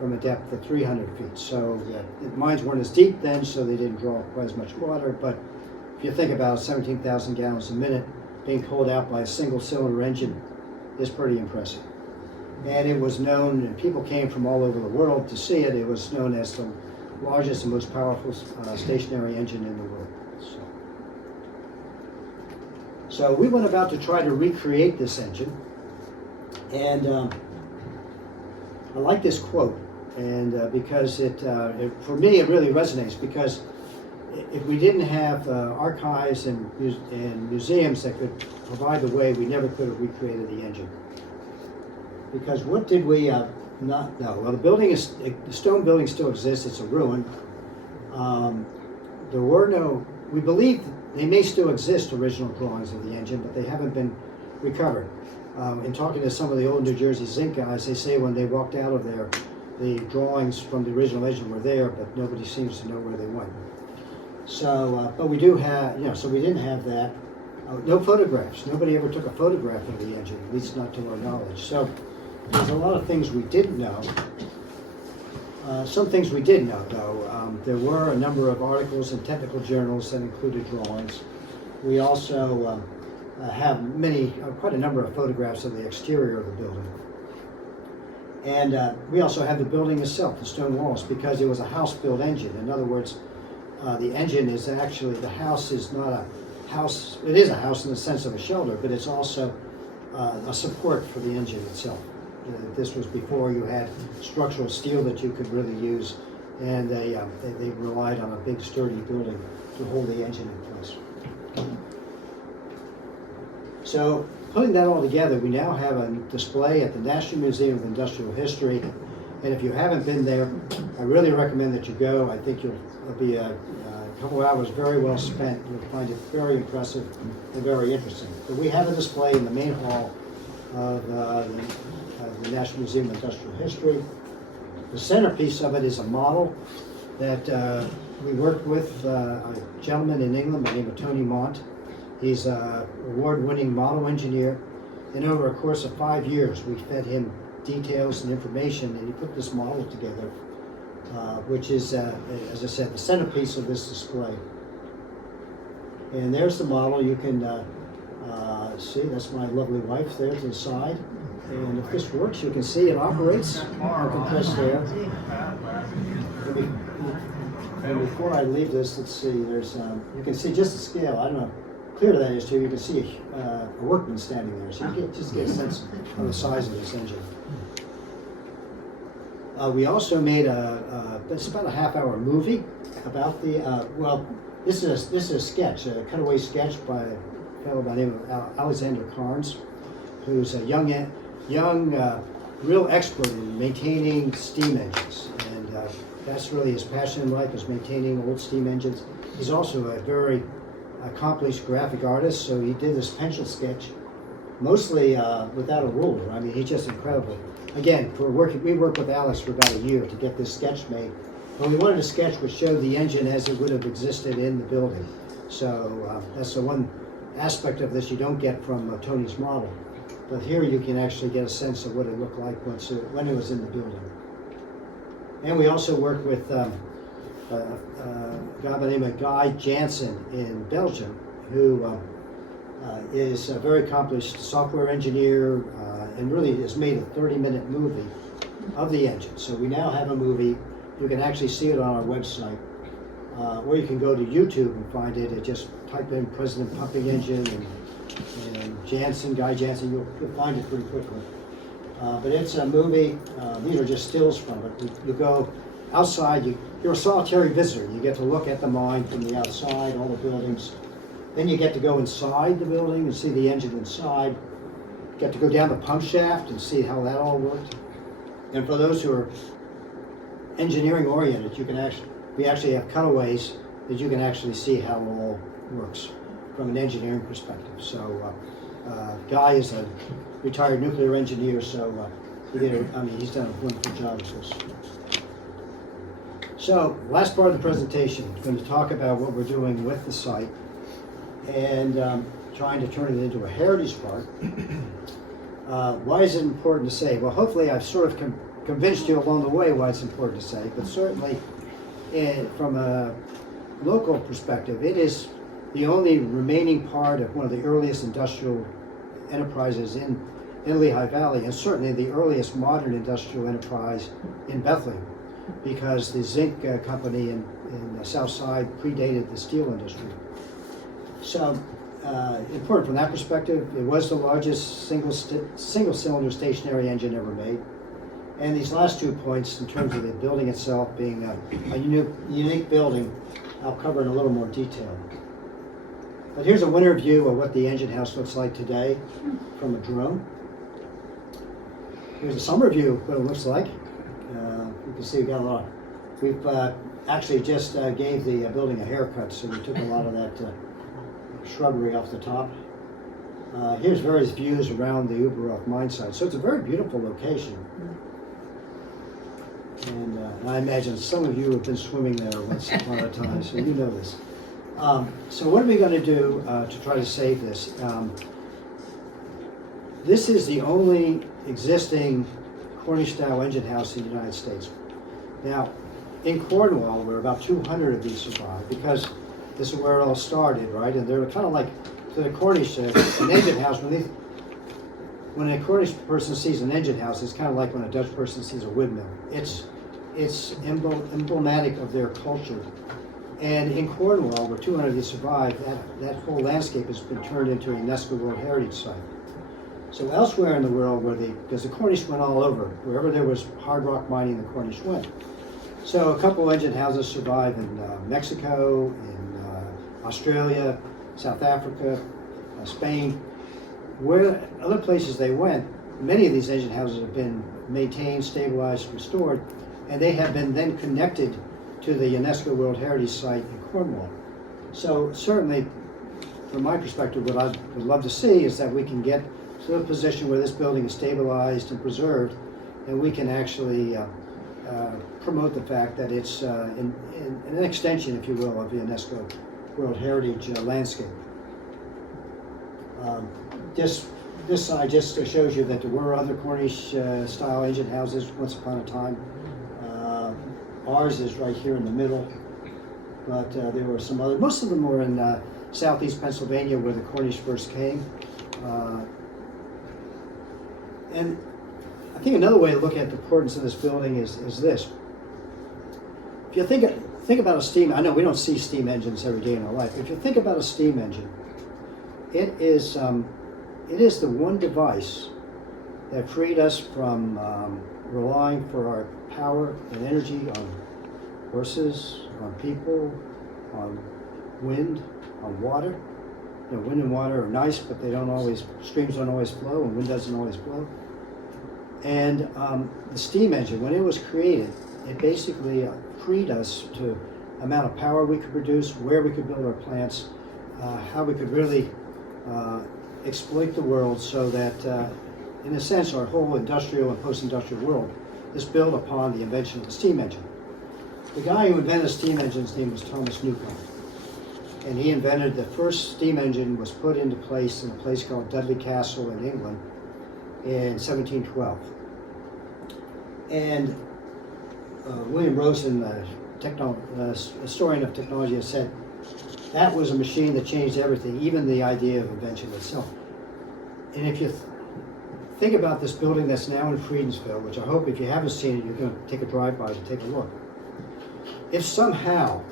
from a depth of 300 feet. So the mines weren't as deep then, so they didn't draw quite as much water. But if you think about 17,000 gallons a minute being pulled out by a single cylinder engine, is pretty impressive. And it was known, and people came from all over the world to see it. It was known as the largest and most powerful stationary engine in the world. So we went about to try to recreate this engine, and I like this quote, and because for me it really resonates, because if we didn't have archives and museums that could provide the way, we never could have recreated the engine. Because what did we not know? Well, the stone building still exists. It's a ruin. We believe they may still exist, original drawings of the engine, but they haven't been recovered. In talking to some of the old New Jersey Zinc guys, they say when they walked out of there, the drawings from the original engine were there, but nobody seems to know where they went. So, but we do have, so we didn't have that. No photographs. Nobody ever took a photograph of the engine, at least not to our knowledge. So there's a lot of things we didn't know. Some things we did know, though. There were a number of articles in technical journals that included drawings. We also have quite a number of photographs of the exterior of the building. And we also have the building itself, the stone walls, because it was a house-built engine. In other words, the engine is actually, the house is not a house, it is a house in the sense of a shelter, but it's also a support for the engine itself. This was before you had structural steel that you could really use, and they relied on a big sturdy building to hold the engine in place. So putting that all together, we now have a display at the National Museum of Industrial History, and if you haven't been there, I really recommend that you go. I think it'll be a couple hours very well spent. You'll find it very impressive and very interesting. But we have a display in the main hall of the National Museum of Industrial History. The centerpiece of it is a model that we worked with a gentleman in England by the name of Tony Mont. He's an award-winning model engineer, and over a course of 5 years we fed him details and information, and he put this model together, which is, as I said, the centerpiece of this display. And there's the model. You can see, that's my lovely wife there to the side. And if this works, you can see it operates. You can press there. And before I leave this, let's see, there's, you can see just the scale. I don't know how clear that is to you. You can see a workman standing there. So you just get a sense of the size of this engine. We also made it's about a half-hour movie about the, this is a sketch, a cutaway sketch by a fellow by the name of Alexander Carnes, who's a young, real expert in maintaining steam engines. And that's really his passion in life, is maintaining old steam engines. He's also a very accomplished graphic artist, so he did this pencil sketch, mostly without a ruler. I mean, he's just incredible. Again, we worked with Alex for about a year to get this sketch made. But we wanted a sketch which showed the engine as it would have existed in the building. So that's the one aspect of this you don't get from Tony's model. But here you can actually get a sense of what it looked like when it was in the building. And we also worked with a guy by the name of Guy Jansen in Belgium, who is a very accomplished software engineer, and really has made a 30-minute movie of the engine. So we now have a movie. You can actually see it on our website, or you can go to YouTube and find it. And just type in President Pumping Engine and Jansen, Guy Jansen. You'll find it pretty quickly. But it's a movie. These are just stills from it. You go outside. You're a solitary visitor. You get to look at the mine from the outside, all the buildings. Then you get to go inside the building and see the engine inside. Get to go down the pump shaft and see how that all worked. And for those who are engineering oriented, we actually have cutaways that you can actually see how it all works from an engineering perspective. So Guy is a retired nuclear engineer, so he's done a wonderful job with this. So last part of the presentation, I'm going to talk about what we're doing with the site and trying to turn it into a heritage park. Why is it important to say? Well, hopefully I've sort of convinced you along the way why it's important to say, but certainly from a local perspective, it is the only remaining part of one of the earliest industrial enterprises in Lehigh Valley, and certainly the earliest modern industrial enterprise in Bethlehem, because the Zinc company in the South Side predated the steel industry. So important from that perspective. It was the largest single-cylinder stationary engine ever made. And these last 2 points, in terms of the building itself being a unique building, I'll cover in a little more detail. But here's a winter view of what the engine house looks like today from a drone. Here's a summer view of what it looks like. You can see we've got a lot. We've actually just gave the building a haircut, so we took a lot of that shrubbery off the top. Here's various views around the Uberoth mine site. So it's a very beautiful location. And I imagine some of you have been swimming there once upon a time, so you know this. So what are we going to do to try to save this? This is the only existing Cornish-style engine house in the United States. Now, in Cornwall, where about 200 of these survive, because this is where it all started, right? And they're kind of like, to the Cornish, an engine house, when a Cornish person sees an engine house, it's kind of like when a Dutch person sees a windmill. It's emblematic of their culture. And in Cornwall, where 200 of these survive, that whole landscape has been turned into a UNESCO World Heritage Site. So elsewhere in the world, because the Cornish went all over, wherever there was hard rock mining, the Cornish went. So a couple of engine houses survive in Mexico, in Australia, South Africa, Spain. Where other places they went, many of these engine houses have been maintained, stabilized, restored, and they have been then connected to the UNESCO World Heritage Site in Cornwall. So certainly, from my perspective, what I would love to see is that we can get to a position where this building is stabilized and preserved, and we can actually promote the fact that it's an extension, if you will, of the UNESCO World Heritage landscape. This side just shows you that there were other Cornish style engine houses once upon a time. Ours is right here in the middle, but there were some other, most of them were in southeast Pennsylvania where the Cornish first came. And I think another way to look at the importance of this building is this. If you think about a steam, I know we don't see steam engines every day in our life. If you think about a steam engine, it is the one device that freed us from relying for our power and energy on horses, on people, on wind, on water. You know, wind and water are nice, but they don't always, streams don't always flow, and wind doesn't always blow. And the steam engine, when it was created, it basically freed us to amount of power we could produce, where we could build our plants, how we could really exploit the world so that, in a sense, our whole industrial and post-industrial world is built upon the invention of the steam engine. The guy who invented the steam engine's name was Thomas Newcomen. And he invented the first steam engine was put into place in a place called Dudley Castle in England in 1712. And William Rosen, a historian of technology, has said that was a machine that changed everything, even the idea of invention itself. And if you think about this building that's now in Friedensville, which I hope if you haven't seen it, you're going to take a drive-by to take a look. If somehow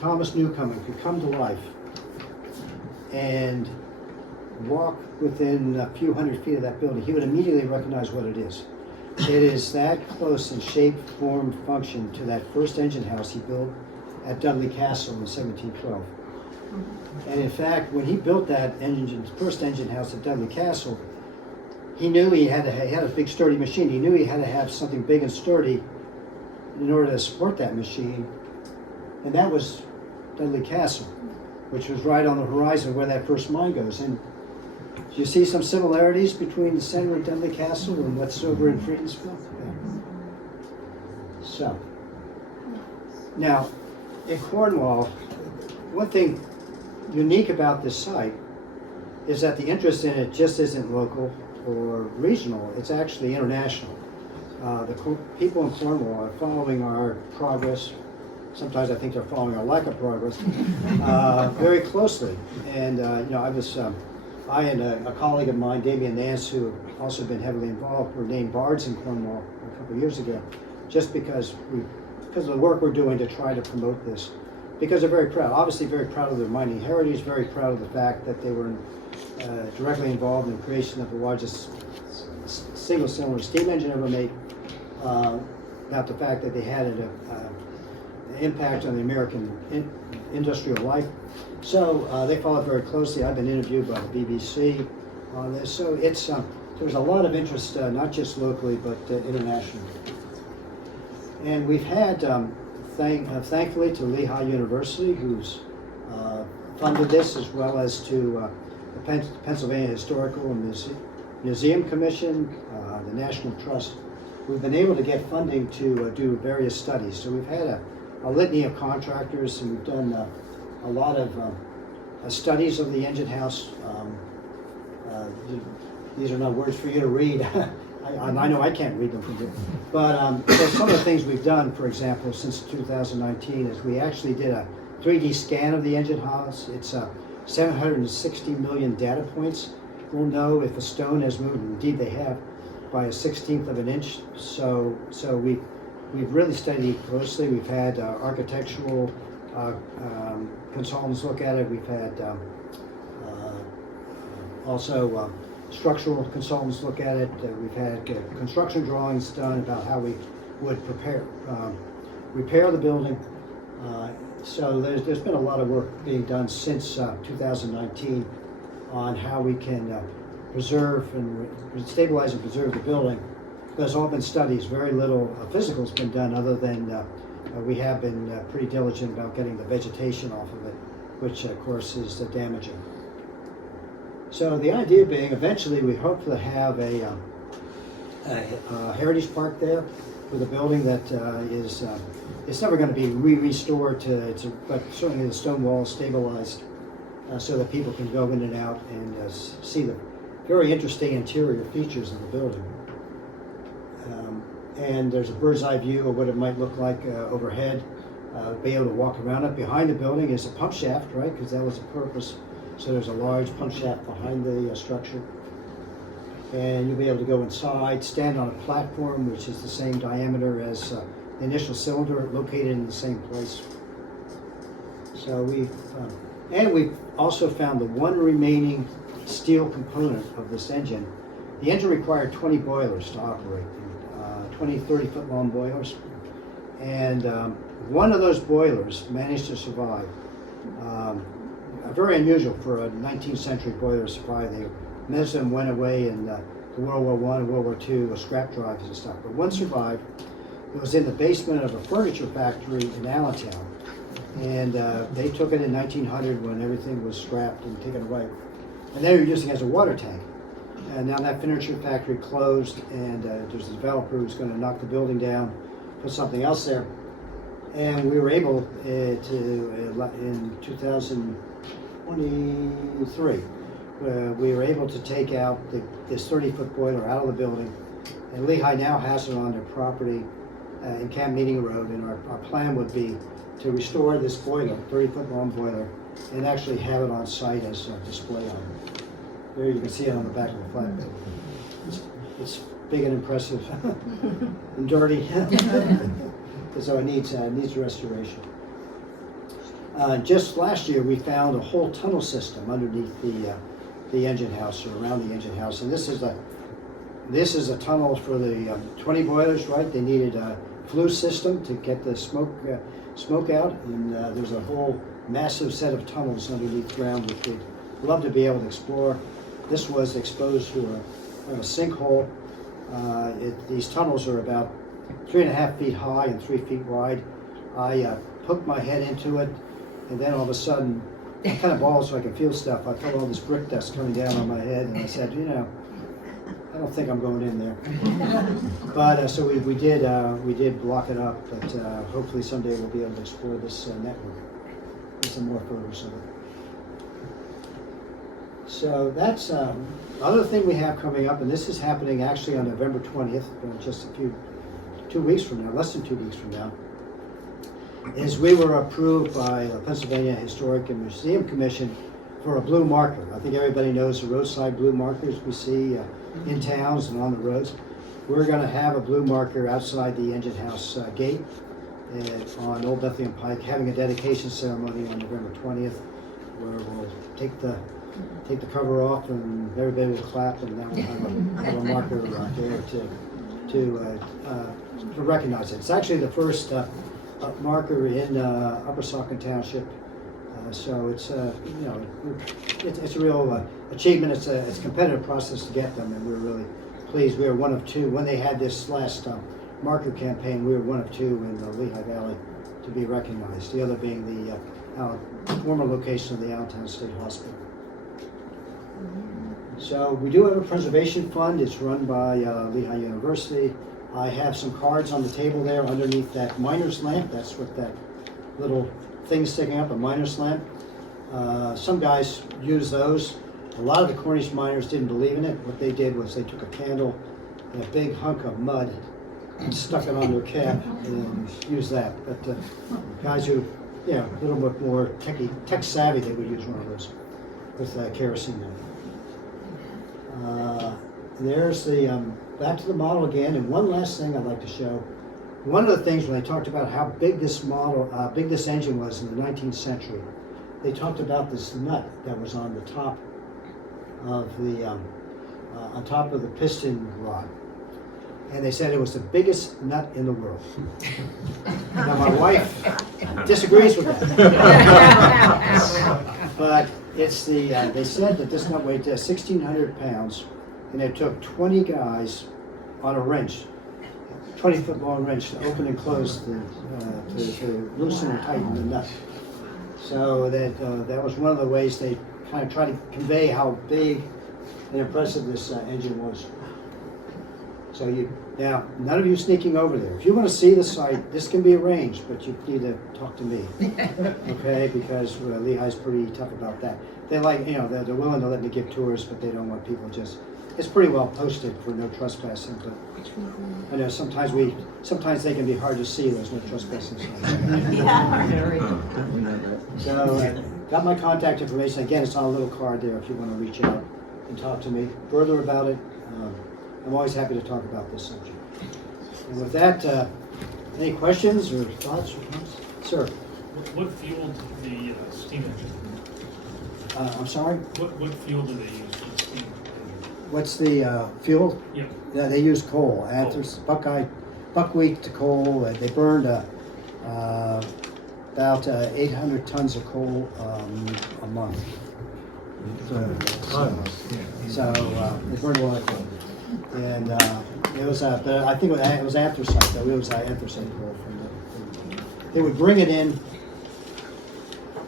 Thomas Newcomen could come to life and walk within a few hundred feet of that building, he would immediately recognize what it is. It is that close in shape, form, function to that first engine house he built at Dudley Castle in 1712. And in fact, when he built that first engine house at Dudley Castle, he knew he had a big sturdy machine. He knew he had to have something big and sturdy in order to support that machine. And that was Dudley Castle, which was right on the horizon where that first mine goes. And do you see some similarities between the center of Dudley Castle and what's over in Friedensville? Yeah. So, now, in Cornwall, one thing unique about this site is that the interest in it just isn't local or regional, it's actually international. The people in Cornwall are following our progress. Sometimes I think they're following our lack of progress very closely. And I and a colleague of mine, Damian Nance, who have also been heavily involved, were named Bards in Cornwall a couple of years ago, just because of the work we're doing to try to promote this. Because they're very proud, obviously very proud of their mining heritage, very proud of the fact that they were directly involved in the creation of the largest single-cylinder steam engine ever made, about the fact that they had an impact on the American industrial life. So they followed very closely. I've been interviewed by the BBC on this. So it's there's a lot of interest, not just locally, but internationally. And we've had, thankfully, to Lehigh University, who's funded this, as well as to the Pennsylvania Historical and Museum Commission, the National Trust. We've been able to get funding to do various studies. So we've had a litany of contractors, and we've done a lot of studies of the engine house. These are not words for you to read. I know I can't read them from here. But so some of the things we've done, for example, since 2019, is we actually did a 3D scan of the engine house. It's 760 million data points. We'll know if a stone has moved, indeed they have, by a 1/16 of an inch. So we've really studied closely. We've had architectural consultants look at it. We've had also structural consultants look at it. We've had construction drawings done about how we would repair the building. So there's been a lot of work being done since 2019 on how we can preserve and stabilize and preserve the building. There's all been studies. Very little physical has been done, other than we have been pretty diligent about getting the vegetation off of it, which of course is damaging. So the idea being, eventually we hope to have a heritage park there with a building that is it's never going to be restored but certainly the stone wall is stabilized so that people can go in and out and see the very interesting interior features of the building. And there's a bird's eye view of what it might look like overhead. Be able to walk around it. Behind the building is a pump shaft, right? Because that was the purpose. So there's a large pump shaft behind the structure. And you'll be able to go inside, stand on a platform which is the same diameter as the initial cylinder, located in the same place. So we've also found the one remaining steel component of this engine. The engine required 20 boilers to operate, 20 30-foot long boilers. And one of those boilers managed to survive. Very unusual for a 19th century boiler to survive. Most of them went away in World War I and World War II with scrap drives and stuff. But one survived. It was in the basement of a furniture factory in Allentown. And they took it in 1900 when everything was scrapped and taken away. And they were using it as a water tank. And now that furniture factory closed, and there's a developer who's going to knock the building down, put something else there. And we were able in 2023, we were able to take out this 30-foot boiler out of the building. And Lehigh now has it on their property in Camp Meeting Road. And our plan would be to restore this boiler, 30-foot long boiler, and actually have it on site as a display item. There you can see it on the back of the flatbed. It's big and impressive and dirty. So it needs restoration. Just last year, we found a whole tunnel system underneath the engine house, or around the engine house, and this is a tunnel for the 20 boilers. Right? They needed a flue system to get the smoke out, and there's a whole massive set of tunnels underneath ground which we'd love to be able to explore. This was exposed to a sinkhole. These tunnels are about 3.5 feet high and 3 feet wide. I poked my head into it, and then all of a sudden, I'm kind of bald so I can feel stuff. I felt all this brick dust coming down on my head, and I said, I don't think I'm going in there. But so we did block it up, but hopefully someday we'll be able to explore this network with some more photos of it. So that's another thing we have coming up, and this is happening actually on November 20th, just 2 weeks from now, less than 2 weeks from now, is we were approved by the Pennsylvania Historic and Museum Commission for a blue marker. I think everybody knows the roadside blue markers we see in towns and on the roads. We're going to have a blue marker outside the engine house gate on Old Bethlehem Pike, having a dedication ceremony on November 20th, where we'll take the cover off and everybody will clap, and then we'll have a marker there to recognize it. It's actually the first marker in Upper Saucon Township, so it's it's a real achievement. It's a competitive process to get them, and we're really pleased. We were one of two when they had this last marker campaign. We were one of two in the Lehigh Valley to be recognized. The other being the former location of the Allentown State Hospital. So we do have a preservation fund. It's run by Lehigh University. I have some cards on the table there underneath that miner's lamp. That's what that little thing's sticking up, a miner's lamp. Some guys use those. A lot of the Cornish miners didn't believe in it. What they did was they took a candle and a big hunk of mud and stuck it on their cap and used that. But guys who, a little bit more tech savvy, they would use one of those with kerosene in it. There's the, back to the model again, and one last thing I'd like to show. One of the things when they talked about how big this big this engine was in the 19th century, they talked about this nut that was on the top of the piston rod. And they said it was the biggest nut in the world. Now my wife disagrees with that. But it's they said that this nut weighed 1,600 pounds, and it took 20 guys on a wrench, 20-foot long wrench, to open and close to loosen and tighten the nut. So that was one of the ways they kind of try to convey how big and impressive this engine was. So now, none of you sneaking over there. If you want to see the site, this can be arranged, but you need to talk to me, okay? Because Lehigh's pretty tough about that. They they're willing to let me give tours, but they don't want people just. It's pretty well posted for no trespassing, but I know sometimes they can be hard to see. There's no trespassing signs. So got my contact information. Again, it's on a little card there if you want to reach out and talk to me further about it. I'm always happy to talk about this subject. And with that, any questions or thoughts or comments? Sir? What fuel did the steam engine? I'm sorry? What fuel do they use for the steam engine? What's the fuel? Yeah. Yeah, they use coal. Buckwheat to coal. They burned about 800 tons of coal a month. So they burned a lot of coal. And it was, but I think it was anthracite, though. It was anthracite coal they would bring it in.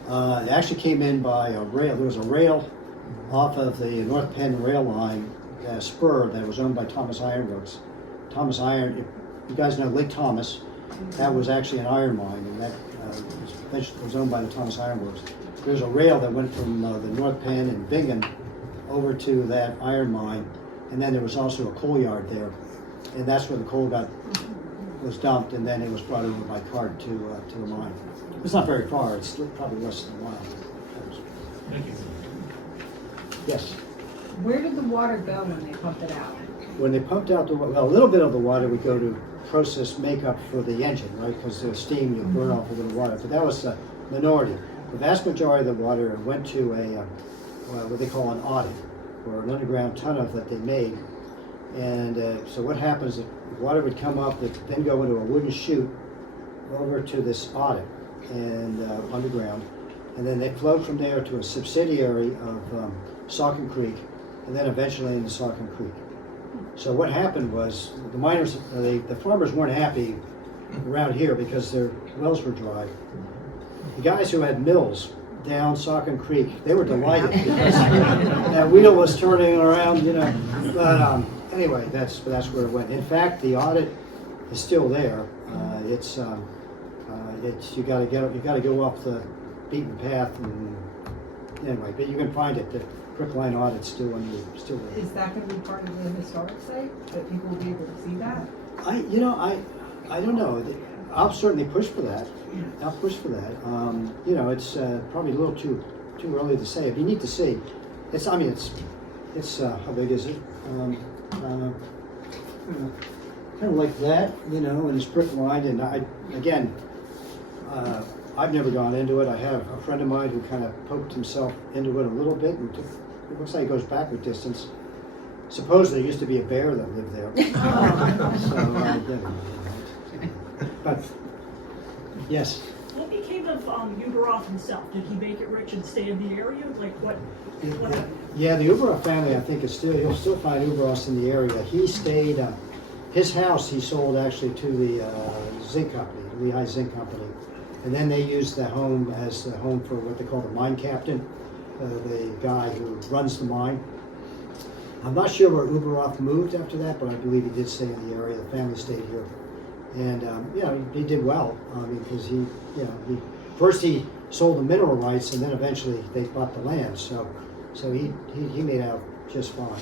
It actually came in by a rail. There was a rail off of the North Penn rail line, spur that was owned by Thomas Iron Works. Thomas Iron, you guys know Lake Thomas, that was actually an iron mine, and that was owned by the Thomas Iron Works. There's a rail that went from the North Penn and Bingen over to that iron mine. And then there was also a coal yard there, and that's where the coal was dumped, and then it was brought over by cart to the mine. It's not very far; it's probably less than a mile. Thank you. Yes. Where did the water go when they pumped it out? When they pumped out a little bit of the water would go to process makeup for the engine, right? Because the steam you burn off a little water, but that was the minority. The vast majority of the water went to what they call an audit, or an underground tunnel that they made. And so what happens is the water would come up, it then go into a wooden chute over to this audit and underground. And then they flowed from there to a subsidiary of Saucon Creek, and then eventually into Saucon Creek. So what happened was the miners, the farmers weren't happy around here because their wells were dry. The guys who had mills down Saucon Creek, they were delighted because that wheel was turning around, But anyway, that's where it went. In fact, the audit is still there. It's you got to go off the beaten path, and anyway, but you can find it. The Crickline audit's still there. Is that going to be part of the historic site that people will be able to see that? I don't know. I'll certainly push for that. I'll push for that. It's probably a little too early to say. If you need to see, it's how big is it? Kind of like that, and it's brick lined. And I've never gone into it. I have a friend of mine who kind of poked himself into it a little bit, and it looks like it goes back a distance. Supposedly, there used to be a bear that lived there. But yes. What became of Uberoff himself? Did he make it rich and stay in the area? Like what happened? Yeah, the Uberoff family, I think, you'll still find Uberoffs in the area. He stayed, his house he sold actually to the Zinc company, the Lehigh Zinc company. And then they used the home as the home for what they call the mine captain, the guy who runs the mine. I'm not sure where Uberoff moved after that, but I believe he did stay in the area. The family stayed here. And, you know, he did well, because first he sold the mineral rights, and then eventually they bought the land. So he made out just fine.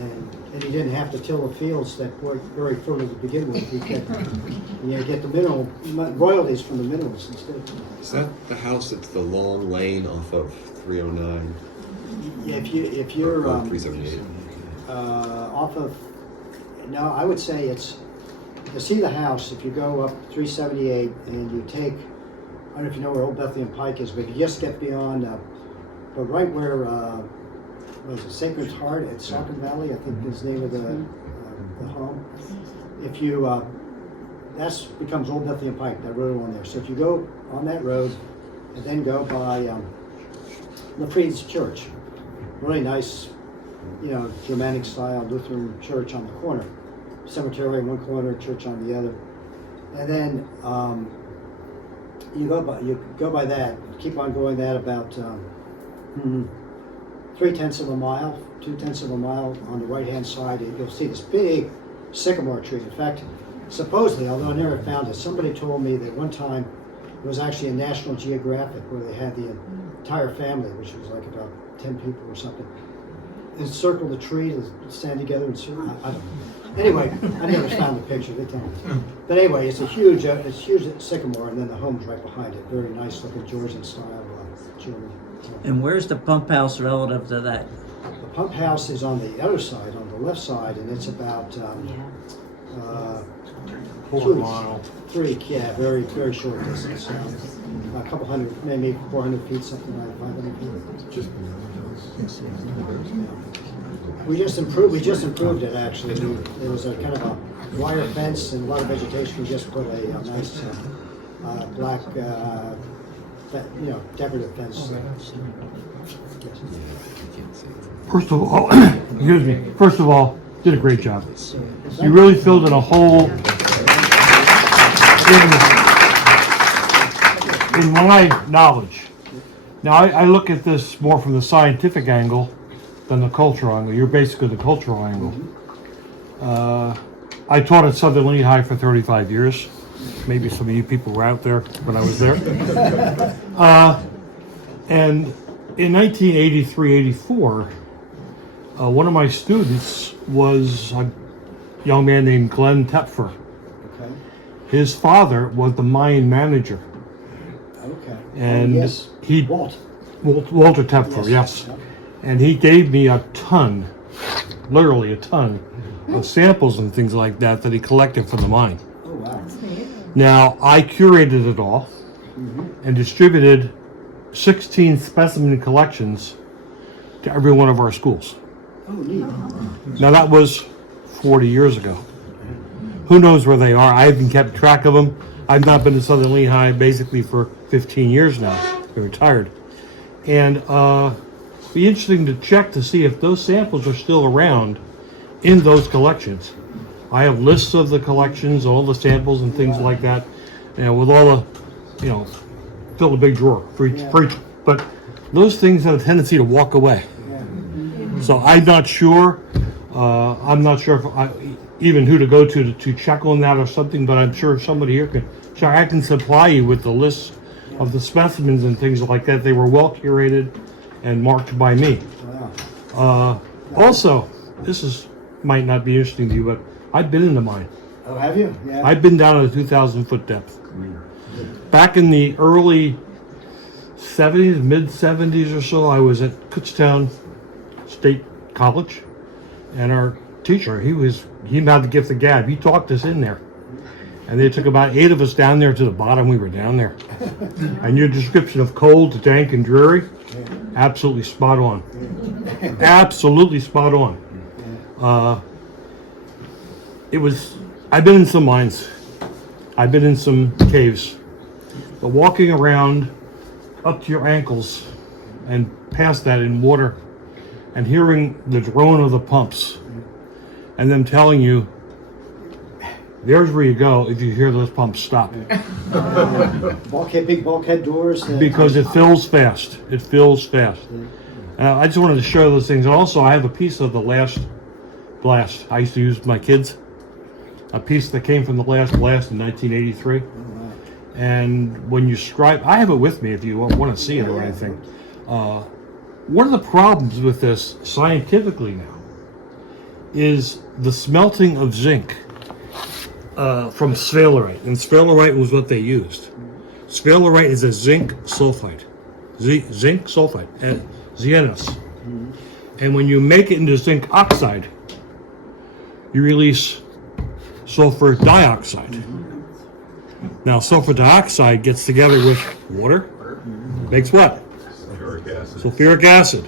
And he didn't have to till the fields that were very fertile to begin with. He could, get the mineral royalties from the minerals instead. Is that the house that's the long lane off of 309? If you're 378. off of, no, I would say it's, you see the house, if you go up 378 and you take, I don't know if you know where Old Bethlehem Pike is, but you just get beyond, but right where, what is it, Sacred Heart at Saucon Valley, I think is the name of the home. If you, that becomes Old Bethlehem Pike, that road on there. So if you go on that road and then go by the Friedensville Church, really nice, Germanic style Lutheran church on the corner. Cemetery in one corner, church on the other. And then you go by that, keep on going that about 3/10 of a mile, 2/10 of a mile on the right-hand side. You'll see this big sycamore tree. In fact, supposedly, although I never found it, somebody told me that one time it was actually a National Geographic where they had the entire family, which was like about 10 people or something, encircle the tree to stand together and I don't know. Anyway, I never found the picture. They tell me. But anyway, it's huge sycamore, and then the home's right behind it. Very nice looking Georgian style German. And where's the pump house relative to that? The pump house is on the other side, on the left side, and it's about very, very short distance. A couple hundred, maybe 400 feet, something like 500 feet. We just improved it actually. There was a kind of a wire fence and a lot of vegetation. We just put a nice black, decorative fence. First of all, excuse me. First of all, did a great job. You really filled in a hole in my knowledge. Now I look at this more from the scientific angle than the cultural angle. You're basically the cultural angle. I taught at Southern Lehigh for 35 years. Maybe some of you people were out there when I was there. And in 1983-84, one of my students was a young man named Glenn Tepfer. Okay. His father was the mine manager. Okay. And yes. Walter Tepfer, yes. Yep. And he gave me a ton, literally a ton, of samples and things like that he collected from the mine. Oh, wow. Now, I curated it all and distributed 16 specimen collections to every one of our schools. Oh, neat. Now, that was 40 years ago. Who knows where they are? I haven't kept track of them. I've not been to Southern Lehigh basically for 15 years now. I'm retired. And be interesting to check to see if those samples are still around in those collections. I have lists of the collections, all the samples and things like that, with all the, fill a big drawer for each. But those things have a tendency to walk away. So I'm not sure. I'm not sure if even who to go to check on that or something, but I'm sure somebody here can check. I can supply you with the list of the specimens and things like that. They were well curated and marked by me. Wow. Also, this might not be interesting to you, but I've been in the mine. Oh, have you? Yeah. I've been down at a 2,000-foot depth. Back in the early 70s, mid-70s or so, I was at Kutztown State College, and our teacher, he had the gift of gab. He talked us in there. And they took about 8 of us down there to the bottom. We were down there. And your description of cold, dank, and dreary, absolutely spot on. Absolutely spot on. I've been in some mines. I've been in some caves. But walking around up to your ankles and past that in water and hearing the drone of the pumps and them telling you, there's where you go if you hear those pumps stop. Big bulkhead doors. Because it fills fast. It fills fast. I just wanted to show those things. Also, I have a piece of the last blast. I used to use with my kids. A piece that came from the last blast in 1983. And when you scribe, I have it with me if you want to see it or anything. One of the problems with this scientifically now is the smelting of zinc from sphalerite. And sphalerite was what they used. Sphalerite is a zinc sulfide. Zinc sulfide, ZNS. And when you make it into zinc oxide, you release sulfur dioxide. Now, sulfur dioxide gets together with water, makes what? Sulfuric acid.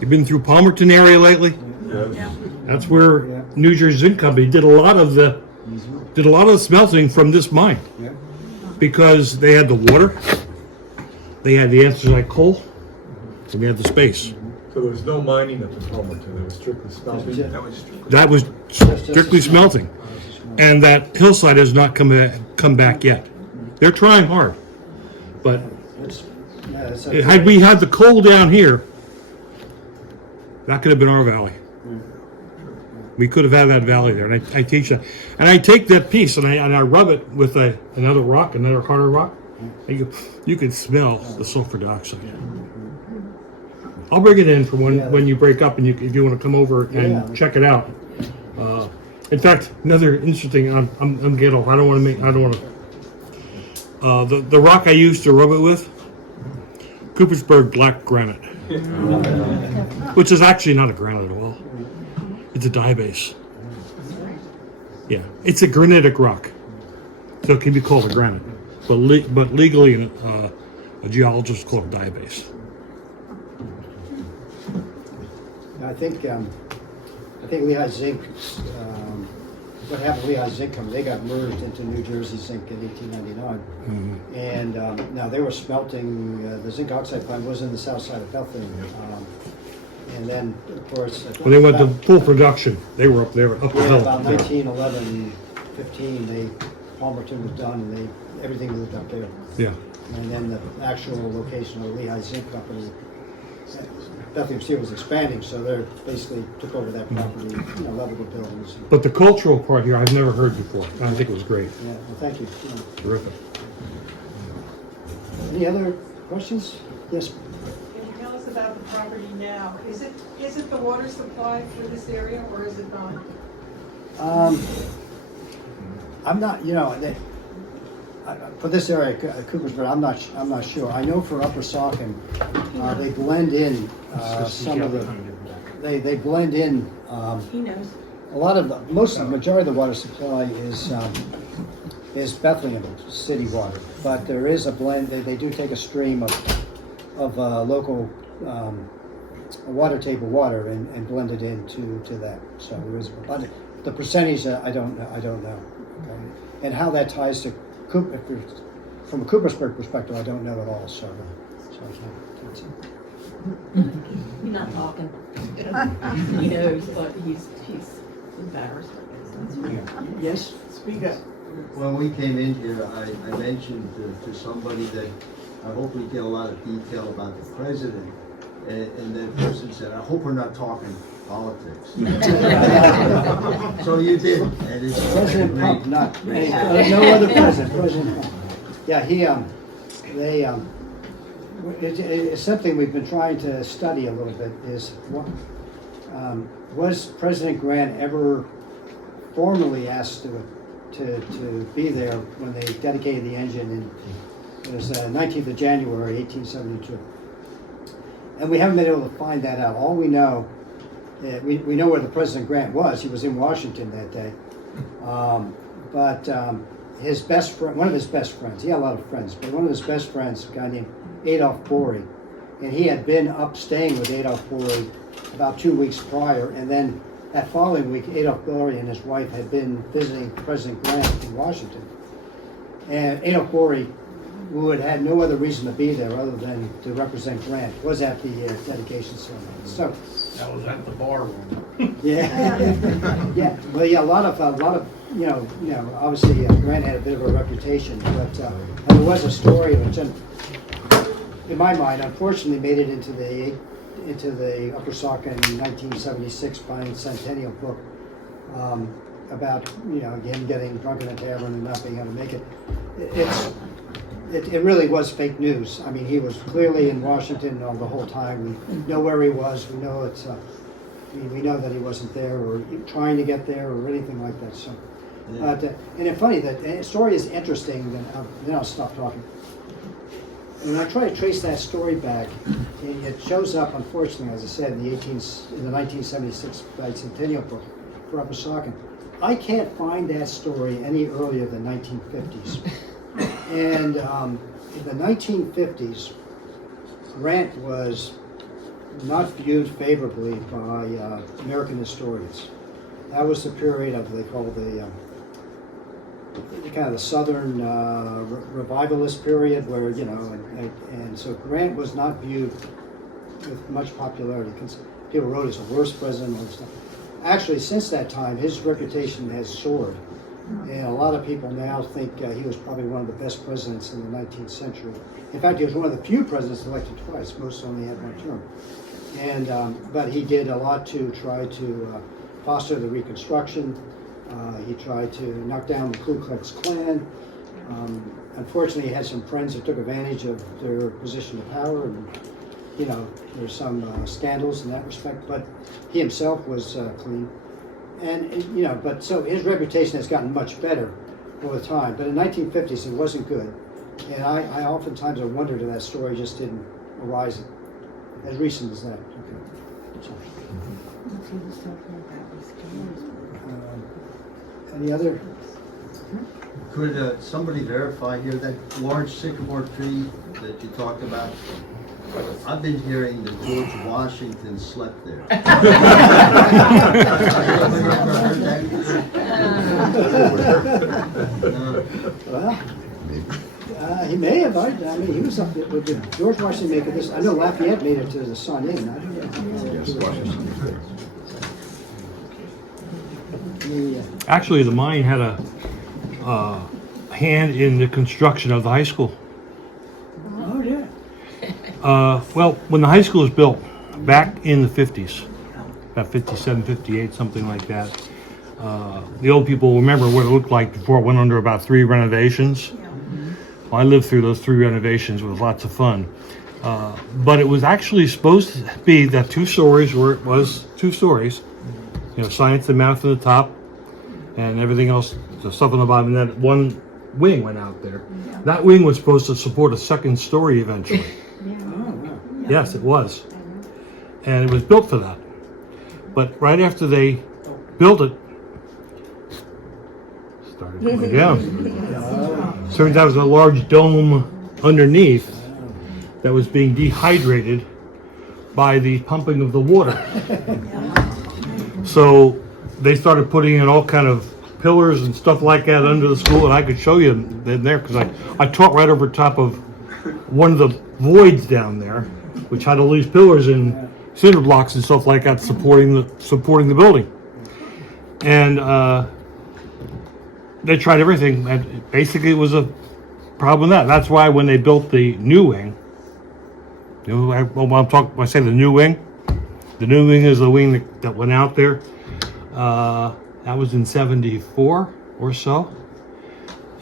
You've been through Palmerton area lately? Yes. That's where New Jersey Zinc Company did a lot of the smelting from this mine, because they had the water, they had the anthracite coal, and they had the space. So there was no mining at the Palmerton, it was strictly smelting? That was strictly smelting, and that hillside has not come back yet. They're trying hard, but had we had the coal down here, that could have been our valley. We could have had that valley there, and I teach that. And I take that piece and I rub it with another rock, another Connar rock, and you can smell the sulfur dioxide. I'll bring it in for when you break up, and if you want to come over and check it out. In fact, another interesting. I'm ghetto. I don't want to. The rock I used to rub it with, Coopersburg black granite, which is actually not a granite at all. It's a diabase. Yeah, it's a granitic rock, so it can be called a granite, but legally, a geologist calls it diabase. I think Lehigh Zinc, what happened to Lehigh Zinc Company, they got merged into New Jersey Zinc in 1899. And now they were smelting, the zinc oxide plant was in the south side of Bethlehem. And then, of course, When they went to full production, they were up there, up the hill. about 1911, 15, Palmerton was done, and everything moved up there. Yeah. And then the actual location of the Lehigh Zinc Company, Bethlehem Steel was expanding, so they basically took over that property, leveled the buildings. But the cultural part here, I've never heard before. I think it was great. Yeah, well, thank you. Terrific. Any other questions? Yes. Can you tell us about the property now? Is it the water supply for this area, or is it not? I'm not, for this area, Coopersburg, I'm not sure. I know for Upper Saucon, they blend in some of they blend in. He knows. A lot of the majority of the water supply is Bethlehem city water, but there is a blend. They do take a stream of local water table water and blend it into that. So there is, but the percentage I don't know. Okay? And how that ties to from a Coopersburg perspective, I don't know at all. So I can't say. He's not talking. He knows, but he's embarrassed. Yes. Speak up. When we came in here, I mentioned to somebody that I hope we get a lot of detail about the president. And that person said, I hope we're not talking politics. So you did. And it's President great. Pump, not no other president. President Pump. Yeah, it's something we've been trying to study a little bit. Is was President Grant ever formally asked to be there when they dedicated the engine? And it was 19th of January, 1872. And we haven't been able to find that out. All we know, we know where the President Grant was. He was in Washington that day. But his best friend, one of his best friends, he had a lot of friends, but one of his best friends, a guy named Adolph Bory, and he had been up staying with Adolph Bory about 2 weeks prior, and then that following week, Adolph Bory and his wife had been visiting President Grant in Washington. And Adolph Bory, who had no other reason to be there other than to represent Grant, was at the dedication ceremony. So That was at the bar room. yeah, yeah. Well, yeah, a lot of obviously Grant had a bit of a reputation, but there was a story which, in my mind, unfortunately made it into the into the Upper Saucon 1976 bicentennial book about, you know, him getting drunk in a tavern and not being able to make it. It really was fake news. I mean, he was clearly in Washington the whole time. We know where he was. We know it's. We know that he wasn't there or trying to get there or anything like that. So, and it's funny that the story is interesting. Then I'll stop talking. And when I try to trace that story back, it shows up, unfortunately, as I said, in the 1976 bicentennial book for Upper Saucon. I can't find that story any earlier than 1950s. And in the 1950s, Grant was not viewed favorably by American historians. That was the period of they call the kind of the Southern revivalist period, where and so Grant was not viewed with much popularity. People wrote as the worst president and all this stuff. Actually, since that time, his reputation has soared, and a lot of people now think he was probably one of the best presidents in the 19th century. In fact, he was one of the few presidents elected twice. Most only had one term. And but he did a lot to try to foster the Reconstruction. He tried to knock down the Ku Klux Klan. Unfortunately, he had some friends that took advantage of their position of power, and there's some scandals in that respect. But he himself was clean, and but so his reputation has gotten much better over time. But in the 1950s, it wasn't good, and I oftentimes have wondered if that story just didn't arise as recent as that. Okay. So. Any other? Could somebody verify here that large sycamore tree that you talked about? I've been hearing that George Washington slept there. Anybody ever heard that? Well, he may have. I mean, he was up there. Did George Washington make it this? I know Lafayette made it to the Sun Inn. I don't know. Yes, Washington. Actually, the mine had a hand in the construction of the high school. Oh, yeah. Well, when the high school was built back in the 50s, about 57, 58, something like that, the old people remember what it looked like before it went under about 3 renovations. Well, I lived through those 3 renovations. It was lots of fun. But it was actually supposed to be that 2 stories where it was 2 stories. Science and math at the top, and everything else, the stuff on the bottom, and then 1 wing went out there. Yeah. That wing was supposed to support a 2nd story eventually. Yes, it was. And it was built for that. But right after they built it, started going down. Turns out there was a large dome underneath that was being dehydrated by the pumping of the water. So they started putting in all kind of pillars and stuff like that under the school, and I could show you them there because I taught right over top of one of the voids down there, which had all these pillars and cinder blocks and stuff like that supporting the building. And they tried everything, and basically it was a problem with that. That's why when they built the new wing, when I say the new wing, the new wing is the wing that went out there. That was in 74 or so.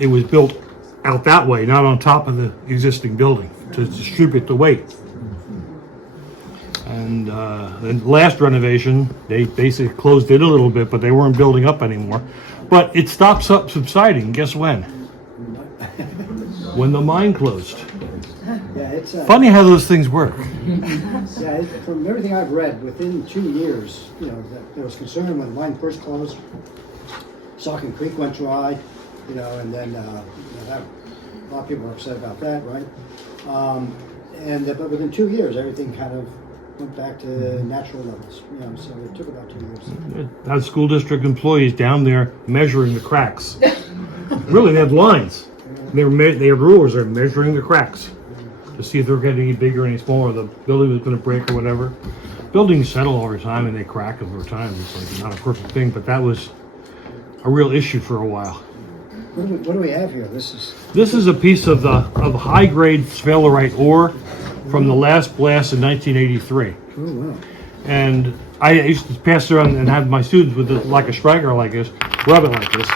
It was built out that way, not on top of the existing building, to distribute the weight. And the last renovation, they basically closed it a little bit, but they weren't building up anymore. But it stopped subsiding. Guess when? When the mine closed. Yeah, it's funny how those things work. Yeah, from everything I've read, within 2 years, there was concern when the mine first closed. Saucon Creek went dry, and then a lot of people were upset about that, right? But within 2 years, everything kind of went back to natural levels. So it took about 2 years. Had school district employees down there measuring the cracks. Really, they had lines. They had rulers there measuring the cracks to see if they were getting any bigger, any smaller, the building was going to break or whatever. Buildings settle over time and they crack over time. It's like not a perfect thing, but that was a real issue for a while. What do we have here? This is a piece of high-grade sphalerite ore from the last blast in 1983. Oh, wow. And I used to pass around and have my students with like a striker like this, rub it like this,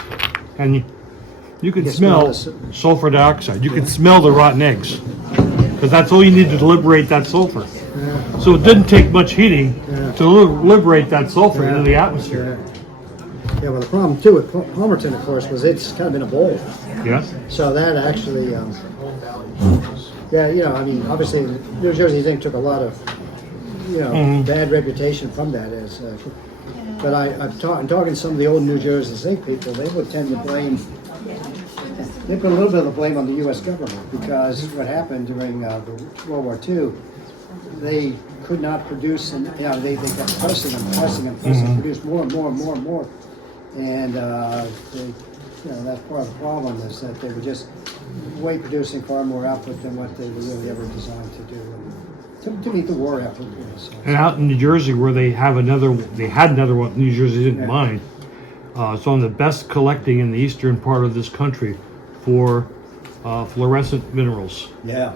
and you could can smell smell the sulfur dioxide. You could smell the rotten eggs, because that's all you need to liberate that sulfur. So it didn't take much heating to liberate that sulfur into the atmosphere. Yeah, well, the problem too with Palmerton, of course, was it's kind of in a bowl. Yeah. So that actually, yeah, you know, I mean, obviously, New Jersey Zinc took a lot of, you know, bad reputation from that. But I'm talking to some of the old New Jersey Zinc people, they would tend to blame, they put a little bit of the blame on the U.S. government, because what happened during World War II, they could not produce, and you know, they kept pressing and produced more and more and more and more. And they, you know, that's part of the problem, is that they were just producing far more output than what they were really ever designed to do, and to meet the war effort. You know, so. And out in New Jersey, where they had another one, New Jersey didn't mind. It's one of the best collecting in the eastern part of this country for fluorescent minerals. Yeah,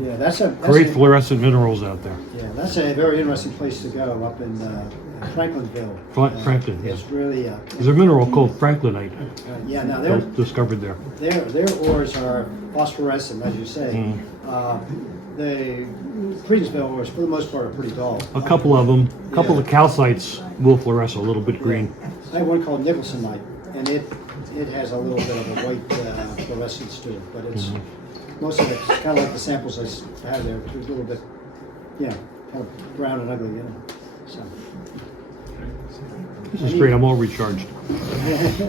that's Great fluorescent minerals out there. Yeah, that's a very interesting place to go, up in Franklinville. Franklin, yes. It's really There's a mineral called franklinite yeah. Now they're discovered there. their ores are phosphorescent, as you say. The Friedensville ores, for the most part, are pretty dull. A couple of them, a couple of the calcites will fluoresce a little bit green. I have one called Nicholsonite, and it has a little bit of a white fluorescence to it, but it's most of it's kind of like the samples I have there. It's a little bit, yeah, kind of brown and ugly, you know. So. This is great. I'm all recharged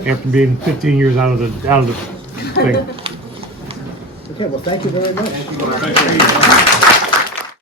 after being 15 years out of the thing. Okay, well, thank you very much.